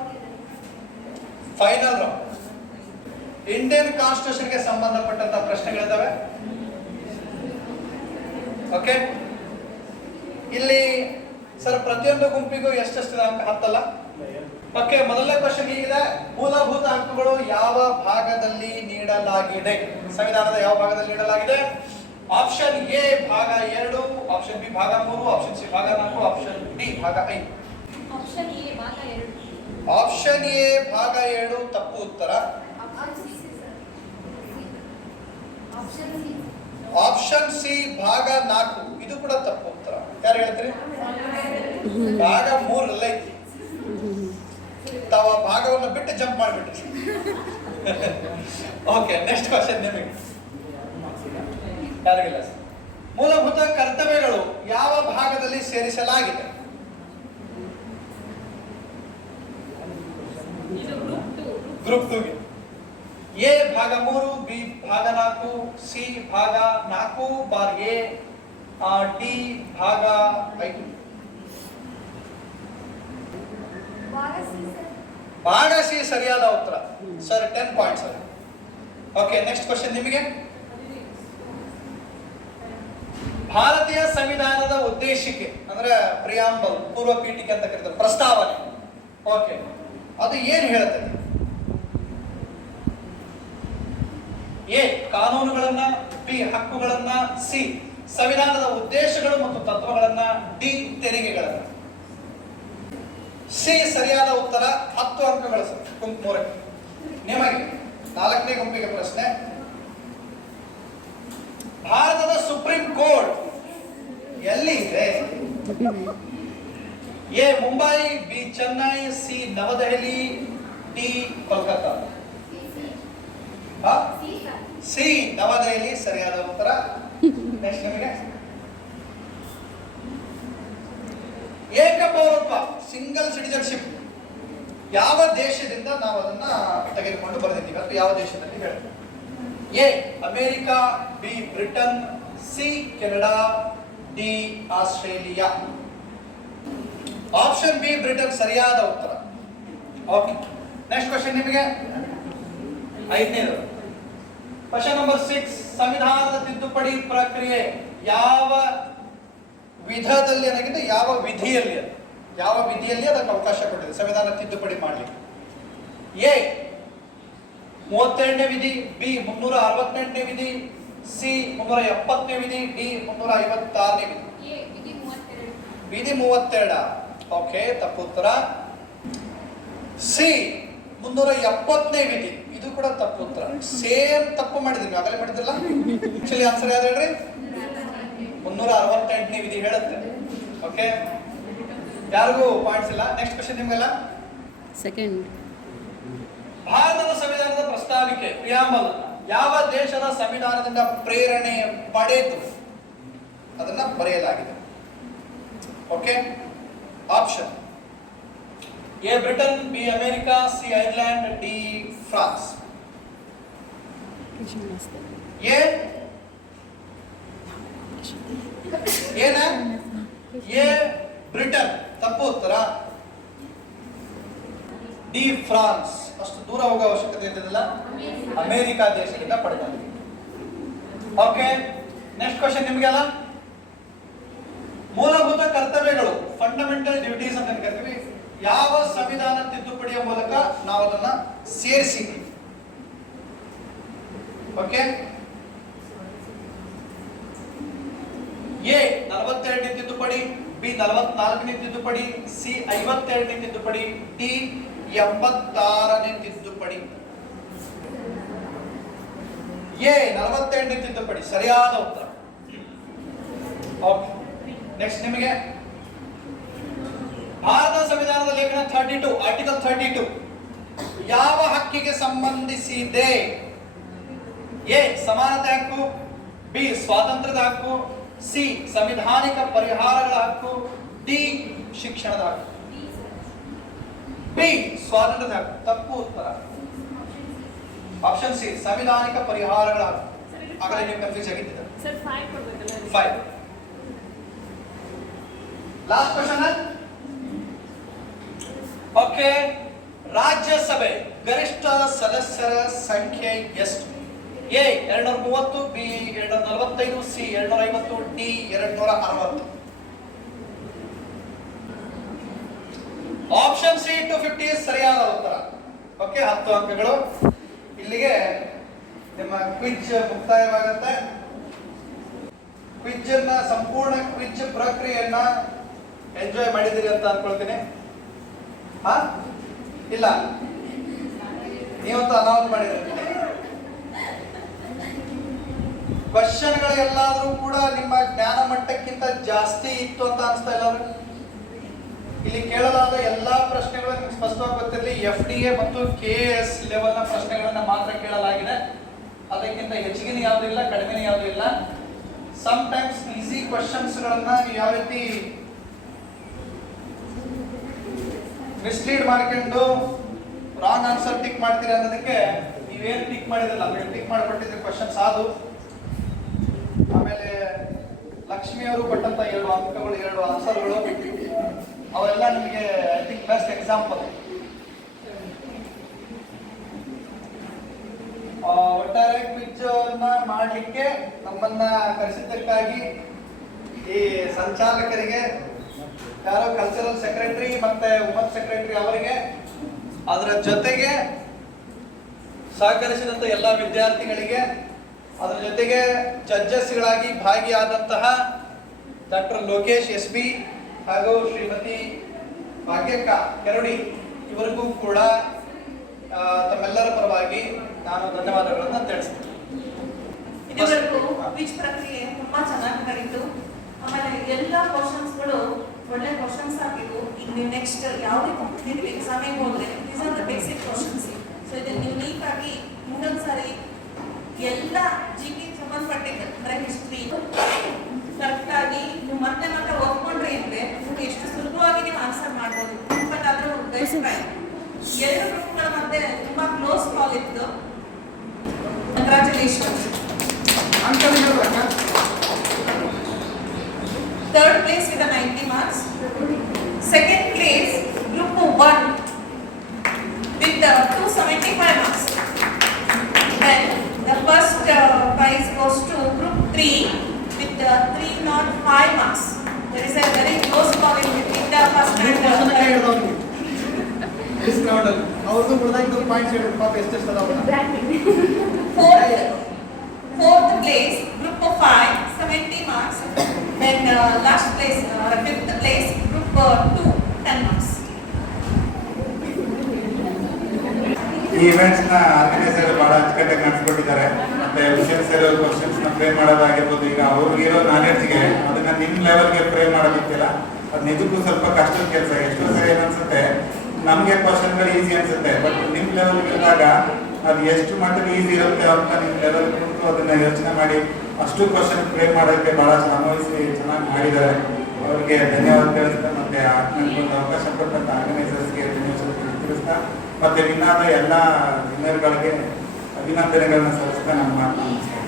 final round. Indian ಕಾನ್ಸ್ಟಿಟ್ಯೂಷನ್ಗೆ ಸಂಬಂಧಪಟ್ಟಂತ ಪ್ರಶ್ನೆಗಳಿದ್ದಾವೆ. ಓಕೆ, ಇಲ್ಲಿ ಸರ್ ಪ್ರತಿಯೊಂದು ಗುಂಪಿಗೂ ಎಷ್ಟೆಷ್ಟು ಅಂಕ? 10 ಅಲ್ಲ? ಓಕೆ, ಮೊದಲನೇ ಕ್ವಶನ್ ಹೀಗಿದೆ. ಮೂಲಭೂತ ಹಕ್ಕುಗಳು ಯಾವ ಭಾಗದಲ್ಲಿ ನೀಡಲಾಗಿದೆ? ಸಂವಿಧಾನದ ಯಾವ ಭಾಗದಲ್ಲಿ ನೀಡಲಾಗಿದೆ? ಆಪ್ಷನ್ ಎ ಭಾಗ 2, ಆಪ್ಷನ್ ಬಿ ಭಾಗ 3, ಆಪ್ಷನ್ ಸಿ ಭಾಗ 4, ಆಪ್ಷನ್ ಡಿ ಭಾಗ 5. ಆಪ್ಷನ್ ಎ ಭಾಗ 2. ಆಪ್ಷನ್ ಎ ಭಾಗ 2 ತಪ್ಪು ಉತ್ತರ. ಆಪ್ಷನ್ ಸಿ ಭಾಗ 4 ಇದು ಕೂಡ ತಪ್ಪು ಉತ್ತರ. ಯಾರು ಹೇಳ್ತೀರಿ? ಭಾಗ 3 ಅಲ್ಲ ಐತಿ. ತಾವ ಭಾಗವನ್ನು ಬಿಟ್ಟು ಜಂಪ್ ಮಾಡಿಬಿಟ್ರಿ. ಓಕೆ, ನೆಕ್ಸ್ಟ್ ಕ್ವಶನ್ ನಿಮಗೆ. ಯಾರಿಗಿಲ್ಲ ಸರ್. ಮೂಲಭೂತ ಕರ್ತವ್ಯಗಳು ಯಾವ ಭಾಗದಲ್ಲಿ ಸೇರಿಸಲಾಗಿದೆ? ಇದು ಗ್ರೂಪ್ 2 ಗೆ ಎ ಭಾಗ 3, ಬಿ ಭಾಗ 4, ಸಿ ಭಾಗ 4 ಬಾರ್ ಎ, ಡಿ ಭಾಗ 5. ಭಾಗ ಸಿ ಸರಿಯಾದ ಉತ್ತರ sir. 10 points sir. Okay, next question ನಿಮಗೆ. ಭಾರತೀಯ ಸಂವಿಧಾನದ ಉದ್ದೇಶಿಕೆ ಅಂದ್ರೆ ಪ್ರಿಯಾಂಬಲ್, ಪೂರ್ವ ಪೀಠಿಕೆ ಅಂತ ಕರೀತಾರೆ, ಪ್ರಸ್ತಾವನೆ. ಓಕೆ, ಅದು ಏನು ಹೇಳುತ್ತದೆ? ಎ ಕಾನೂನುಗಳನ್ನ, ಬಿ ಹಕ್ಕುಗಳನ್ನ, ಸಿ ಸಂವಿಧಾನದ ಉದ್ದೇಶಗಳು ಮತ್ತು ತತ್ವಗಳನ್ನ, ಡಿ ತೆರಿಗೆಗಳನ್ನ. ಸಿ ಸರಿಯಾದ ಉತ್ತರ. 10 ಅಂಕಗಳು ಸರ್. ಗುಂಪು 3 ನಿಮಗೆ. 4ನೇ ಗುಂಪಿಗೆ ಪ್ರಶ್ನೆ. ಭಾರತದ ಸುಪ್ರೀಂ ಕೋರ್ಟ್ ಎಲ್ಲಿ ಇದೆ? A Mumbai, B Chennai, C New Delhi, D Kolkata. C New Delhi ಸರಿಯಾದ ಉತ್ತರ. ನೆಕ್ಸ್ಟ್ ನಿಮಗೆ. ಏಕಪೌರತ್ವ, ಸಿಂಗಲ್ ಸಿಟಿಜನ್ಶಿಪ್ ಯಾವ ದೇಶದಿಂದ ನಾವು ಅದನ್ನ ತೆಗೆದುಕೊಂಡು ಬರೆದಿದ್ದೀವಿ ಅಥವಾ ಯಾವ ದೇಶದಲ್ಲಿ ಹೇಳಿ? A America, B Britain, C Canada, D Australia. Option B Britain ಸರಿಯಾದ ಉತ್ತರ. ಓಕೆ, ನೆಕ್ಸ್ಟ್ ಕ್ವಶನ್ ನಿಮಗೆ. 5ನೇದು ಕ್ವಶನ್ ನಂಬರ್ 6. ಸಂವಿಧಾನದ ತಿದ್ದುಪಡಿ ಪ್ರಕ್ರಿಯೆ ಯಾವ ವಿಧದಲ್ಲಿ ಏನಾಗಿದೆ? ಯಾವ ವಿಧಿಯಲ್ಲಿ? ಯಾವ ವಿಧಿಯಲ್ಲಿ ಅದಕ್ಕೆ ಅವಕಾಶ ಕೊಟ್ಟಿದೆ ಸಂವಿಧಾನ ತಿದ್ದುಪಡಿ ಮಾಡಲಿಕ್ಕೆ? ಎ 32ನೇ ವಿಧಿ, ಬಿ 368ನೇ ವಿಧಿ, ಸಿ 370ನೇ ವಿಧಿ, ಡಿ 356ನೇ ವಿಧಿ. ಎ ವಿಧಿ 32. ವಿಧಿ 32. ಓಕೆ, ತಪ್ಪು ಉತ್ತರ. ಸಿ 370ನೇ ವಿಧಿ, ಇದು ಕೂಡ ತಪ್ಪು ಉತ್ತರ. ಸೇಮ್ ತಪ್ಪು ಮಾಡಿದ್ರಿ, ಆಗಲೇ ಮಾಡಿದ್ರಲ್ಲ. ಆಕ್ಚುಲಿ ಆನ್ಸರ್ ಯಾವ್ದು ಹೇಳ್ರಿ? 368ನೇ ವಿಧಿ ಹೇಳುತ್ತೆ. ಓಕೆ, ಯಾರಿಗೂ ಪಾಯಿಂಟ್ಸ್ ಇಲ್ಲ. ನೆಕ್ಸ್ಟ್ ಕ್ವಶನ್ ನಿಮ್ಗೆಲ್ಲ. ಸೆಕೆಂಡ್. ಭಾರತದ ಸಂವಿಧಾನದ ಪ್ರಸ್ತಾವಿಕೆ ಪ್ರಿಯಾಂಬಲ್ ಯಾವ ದೇಶದ ಸಂವಿಧಾನದಿಂದ ಪ್ರೇರಣೆ ಪಡೆದು ಅದನ್ನ ಬರೆಯಲಾಗಿದೆ? Okay, option A Britain, B America, C Ireland, D France. A ಏನ? ಎ ಬ್ರಿಟನ್ ತಪ್ಪು ಉತ್ತರ. D France. ಅಷ್ಟು ದೂರ ಹೋಗೋ ಅವಶ್ಯಕತೆ ಇದ್ದಿಲ್ಲ, ಅಮೆರಿಕ ದೇಶದಿಂದ ಪಡೆದಿದೆ. ಓಕೆ, ನೆಕ್ಸ್ಟ್ ಕ್ವಶನ್ ನಿಮಗೆಲ್ಲ. ಮೂಲಭೂತ ಕರ್ತವ್ಯಗಳು, ಫಂಡಮೆಂಟಲ್ ಡ್ಯೂಟೀಸ್ ಅಂತ ಕರಿತೀವಿ, ಯಾವ ಸಂವಿಧಾನ ತಿದ್ದುಪಡಿಯ ಮೂಲಕ ನಾವು ಅದನ್ನ ಸೇರಿಸಿದ್ವಿ? ಓಕೆ, ಎ 42ನೇ ತಿದ್ದುಪಡಿ, ಬಿ 44ನೇ ತಿದ್ದುಪಡಿ, ಸಿ 52ನೇ ತಿದ್ದುಪಡಿ, ಡಿ 86ನೇ ತಿದ್ದುಪಡಿ. ಎ 42ನೇ ತಿದ್ದುಪಡಿ ಸರಿಯಾದ ಉತ್ತರ. ಓಕೆ, ನೆಕ್ಸ್ಟ್ ನಿಮಗೆ. ಭಾರತ ಸಂವಿಧಾನದ ಲೇಖನ 32, ಆರ್ಟಿಕಲ್ 32 ಯಾವ ಹಕ್ಕಿಗೆ ಸಂಬಂಧಿಸಿದೆ? ಎ ಸಮಾನತೆ ಹಕ್ಕು, ಬಿ ಸ್ವಾತಂತ್ರ್ಯದ ಹಕ್ಕು, ಸಿ ಸಂವಿಧಾನಿಕ ಪರಿಹಾರಗಳ ಹಕ್ಕು, ಡಿ ಶಿಕ್ಷಣದ ಹಕ್ಕು. ಬಿ ಸ್ವಾತಂತ್ರ್ಯದ ಹಕ್ಕು ತಪ್ಪು ಉತ್ತರ. ಆಪ್ಷನ್ ಸಿ ಸಂವಿಧಾನಿಕ ಪರಿಹಾರಗಳ ಹಕ್ಕು. ಆಗಲೇ ನೀವು ಕನ್ಫ್ಯೂಸ್ ಆಗಿದ್ದೀರ. ಸರ್ 5 ಕೊಡಬೇಕಲ್ಲ? 5. Last question. ಓಕೆ, ರಾಜ್ಯಸಭೆ ಗರಿಷ್ಠ ಸದಸ್ಯರ ಸಂಖ್ಯೆ ಎಷ್ಟು? A 230, B 245, C 250, D 260. Option C 250 ಸರಿಯಾದ ಉತ್ತರ. ಓಕೆ, 10 ಅಂಕಗಳು. ಇಲ್ಲಿಗೆ ನಿಮ್ಮ ಕ್ವಿಜ್ ಮುಕ್ತಾಯವಾಗುತ್ತೆ. ಕ್ವಿಜ್ ಅನ್ನ ಸಂಪೂರ್ಣ ಕ್ವಿಜ್ ಪ್ರಕ್ರಿಯೆಯನ್ನ ಎಂಜಾಯ್ ಮಾಡಿದಿರಿ ಅಂತ ಅನ್ಕೊಳ್ತೀನಿ. ಹಾ ಇಲ್ಲ ನೀವಂತೂ ಅನೌನ್ಸ್ ಮಾಡಿದ್ರಿ. ಕ್ವಶನ್ಗಳೆಲ್ಲಾದ್ರೂ ಕೂಡ ನಿಮ್ಮ ಜ್ಞಾನ ಮಟ್ಟಕ್ಕಿಂತ ಜಾಸ್ತಿ ಇತ್ತು ಅಂತ ಅನಿಸ್ತಾ ಇಲ್ಲ? ಇಲ್ಲಿ ಕೇಳಲಾದ ಎಲ್ಲಾ ಪ್ರಶ್ನೆಗಳು ನಿಮ್ಗೆ ಸ್ಪಷ್ಟವಾಗಿ ಗೊತ್ತಿರಲಿ. FDA ಮತ್ತು KS ಲೆವೆಲ್ನ ಪ್ರಶ್ನೆಗಳನ್ನ ಮಾತ್ರ ಕೇಳಲಾಗಿದೆ. ಅದಕ್ಕಿಂತ ಹೆಚ್ಚಿಗೆ ಯಾವುದೂ ಇಲ್ಲ, ಕಡಿಮೆ ಯಾವುದೂ ಇಲ್ಲ. ಸಮ್ ಟೈಮ್ಸ್ ಈಸಿ ಕ್ವಶನ್ಸ್ಗಳನ್ನ ನೀವು ಯಾವ ರೀತಿ ಮಿಸ್ಲೀಡ್ ಮಾಡ್ಕೊಂಡು ರಾಂಗ್ ಆನ್ಸರ್ ಟಿಕ್ ಮಾಡ್ತೀರಿ ಅನ್ನೋದಕ್ಕೆ ನೀವೇನು ಟಿಕ್ ಮಾಡಿದ್ರಲ್ಲ ಟಿಕ್ ಮಾಡಿಕೊಟ್ಟಿದ್ರೆ ಕ್ವಶನ್ಸ್ ಆದು. ಆಮೇಲೆ ಲಕ್ಷ್ಮಿ ಅವರು ಕೊಟ್ಟಂತ 2 ಅಂಕಗಳು, 2 ಆನ್ಸರ್ಗಳು ಅವೆಲ್ಲ ನಿಮಗೆ ಐ ಥಿಂಕ್ ಬೆಸ್ಟ್ ಎಕ್ಸಾಂಪಲ್. ಒಟ್ಟಾರೆ ಕ್ವಿಜ್ ಅನ್ನ ಮಾಡಲಿಕ್ಕೆ ನಮ್ಮನ್ನ ಕರೆಸಿದ್ದಕ್ಕಾಗಿ ಈ ಸಂಚಾಲಕರಿಗೆ, ಯಾರೋ ಕಲ್ಚರಲ್ ಸೆಕ್ರೆಟರಿ ಮತ್ತೆ ಉಮನ್ ಸೆಕ್ರೆಟರಿ ಅವರಿಗೆ, ಅದರ ಜೊತೆಗೆ ಸಹಕರಿಸಿದಂತ ಎಲ್ಲ ವಿದ್ಯಾರ್ಥಿಗಳಿಗೆ, ಅದರ ಜೊತೆಗೆ ಜಡ್ಜಸ್ಗಳಾಗಿ ಭಾಗಿಯಾದಂತಹ ಡಾಕ್ಟರ್ ಲೋಕೇಶ್ SB ಹಾಗೂ ಶ್ರೀಮತಿ ಭಾಗ್ಯಕ್ಕ ಕೆರಡಿ ಇವರಿಗೂ ಕೂಡ ತಮ್ಮೆಲ್ಲರ ಪರವಾಗಿ ನಾನು ಧನ್ಯವಾದಗಳನ್ನು ತಿಳಿಸ್ತೀನಿ. ಇದುವರೆಗೂ ಕ್ವಿಜ್ ಪ್ರಕ್ರಿಯೆ ತುಂಬಾ ಚೆನ್ನಾಗಿ ನಡೀತು. ಆಮೇಲೆ ಎಲ್ಲ ಕ್ವಶನ್ಸ್ಗಳು ಒಳ್ಳೆ ಕ್ವಶನ್ಸ್ ಆಗಿದ್ದು. ಈಗ ನೀವು ನೆಕ್ಸ್ಟ್ ಯಾವುದೇ ಕಾಂಪಿಟೇಟಿವ್ ಎಕ್ಸಾಮಿಗೆ ಹೋದ್ರೆ these are the basic questions. So ಇದನ್ನು ನೀವು ನೀಟಾಗಿ ಮುಂದೊಂದು ಸಾರಿ ಎಲ್ಲ GK ಸಂಬಂಧಪಟ್ಟಿದ್ದ ಅಂದ್ರೆ ಹಿಸ್ಟ್ರಿ ಕರೆಕ್ಟಾಗಿ ನೀವು ಮತ್ತೆ ಓದ್ಕೊಂಡ್ರಿ ಅಂದ್ರೆ ಎಷ್ಟು ಸುಲಭವಾಗಿ ನೀವು ಆನ್ಸರ್ ಮಾಡ್ಬೋದು. ಬಟ್ ಅದ್ರ ಎರಡು ಗ್ರೂಪ್ಗಳ ಮಧ್ಯೆ ತುಂಬಾ ಕ್ಲೋಸ್ ಕಾಲ್ ಇತ್ತು. Congratulations. Third place with a 90 marks. Second place, group 1 with 275 marks. Then the first prize goes to group 3 with 305 marks. There is a very close call in between the first and the third. ಅವ್ರದ್ದು ಉಳಿದ points ಹೇಳಿ ಪಾಪ ಎಷ್ಟೆಷ್ಟು ಅದಾವ. Fourth place, group 5, 70 marks. Then last place, fifth place, group 2, 10 marks. ಈ events ನ organiser ಬಹಳ ಅಚ್ಚುಕಟ್ಟಾಗಿ ನಡೆಸ್ಕೊಟ್ಟಿದ್ದಾರೆ. ಮತ್ತೆ ವಿಷನ್ ಸರ್ ಕ್ವಶನ್ಸ್ ನ ಫ್ರೇಮ್ ಮಾಡೋದಾಗಿರ್ಬೋದು. ಈಗ ಅವ್ರಿಗೆ ಇರೋ ನಾಲೆಡ್ಜ್ಗೆ ಅದನ್ನ ನಿಮ್ ಲೆವೆಲ್ಗೆ ಫ್ರೇಮ್ ಮಾಡೋದಿತ್ತಿಲ್ಲ, ಅದು ನಿಜಕ್ಕೂ ಸ್ವಲ್ಪ ಕಷ್ಟದ ಕೆಲಸ. ಎಷ್ಟೋ ಸರಿ ಏನನ್ಸುತ್ತೆ ನಮ್ಗೆ ಕ್ವಶನ್ಗಳು ಈಸಿ ಅನ್ಸುತ್ತೆ, ಬಟ್ ನಿಮ್ ಲೆವೆಲ್ ಇರುವಾಗ ಅದು ಎಷ್ಟು ಮಟ್ಟಿಗೆ ಈಸಿ ಇರುತ್ತೆ ಅಂತ ನಿಮ್ ಲೆವೆಲ್ ಕುರಿತು ಅದನ್ನ ಯೋಚನೆ ಮಾಡಿ ಅಷ್ಟು ಕ್ವಶನ್ ಫ್ರೇಮ್ ಮಾಡೋಕ್ಕೆ ಬಹಳ ಅನುಭವಿಸಿ ಚೆನ್ನಾಗಿ ಮಾಡಿದ್ದಾರೆ. ಅವರಿಗೆ ಧನ್ಯವಾದ ತಿಳಿಸ್ತಾ ಮತ್ತೆ ಒಂದು ಅವಕಾಶ ಕೊಟ್ಟಂತ ಆರ್ಗನೈಸರ್ಸ್ಗೆ ಧನ್ಯವಾದ ತಿಳಿಸ್ತಾ ಮತ್ತೆ ವಿನ್ನಾದ ಎಲ್ಲ ವಿನ್ನರ್ಗಳಿಗೆ ಅಭಿನಂದನೆಗಳನ್ನ ಸಲ್ಲಿಸ್ತಾ ನನ್ನ ಮಾತನ್ನ ಮುಗಿಸ್ತೇನೆ.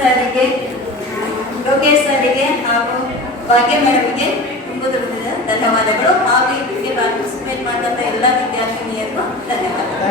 ಸರಿಗೆ, ಲೋಕೇಶ್ ಸರಿಗೆ ಹಾಗೂ ಭಾಗ್ಯ ಮೇಡಮ್ಗೆ ತುಂಬ ಧನ್ಯವಾದಗಳು. ಹಾಗೂ ಇದಕ್ಕೆ ಪಾರ್ಟಿಸಿಪೇಟ್ ಮಾಡಿದಂಥ ಎಲ್ಲ ವಿದ್ಯಾರ್ಥಿನಿಯರಿಗೂ ಧನ್ಯವಾದಗಳು.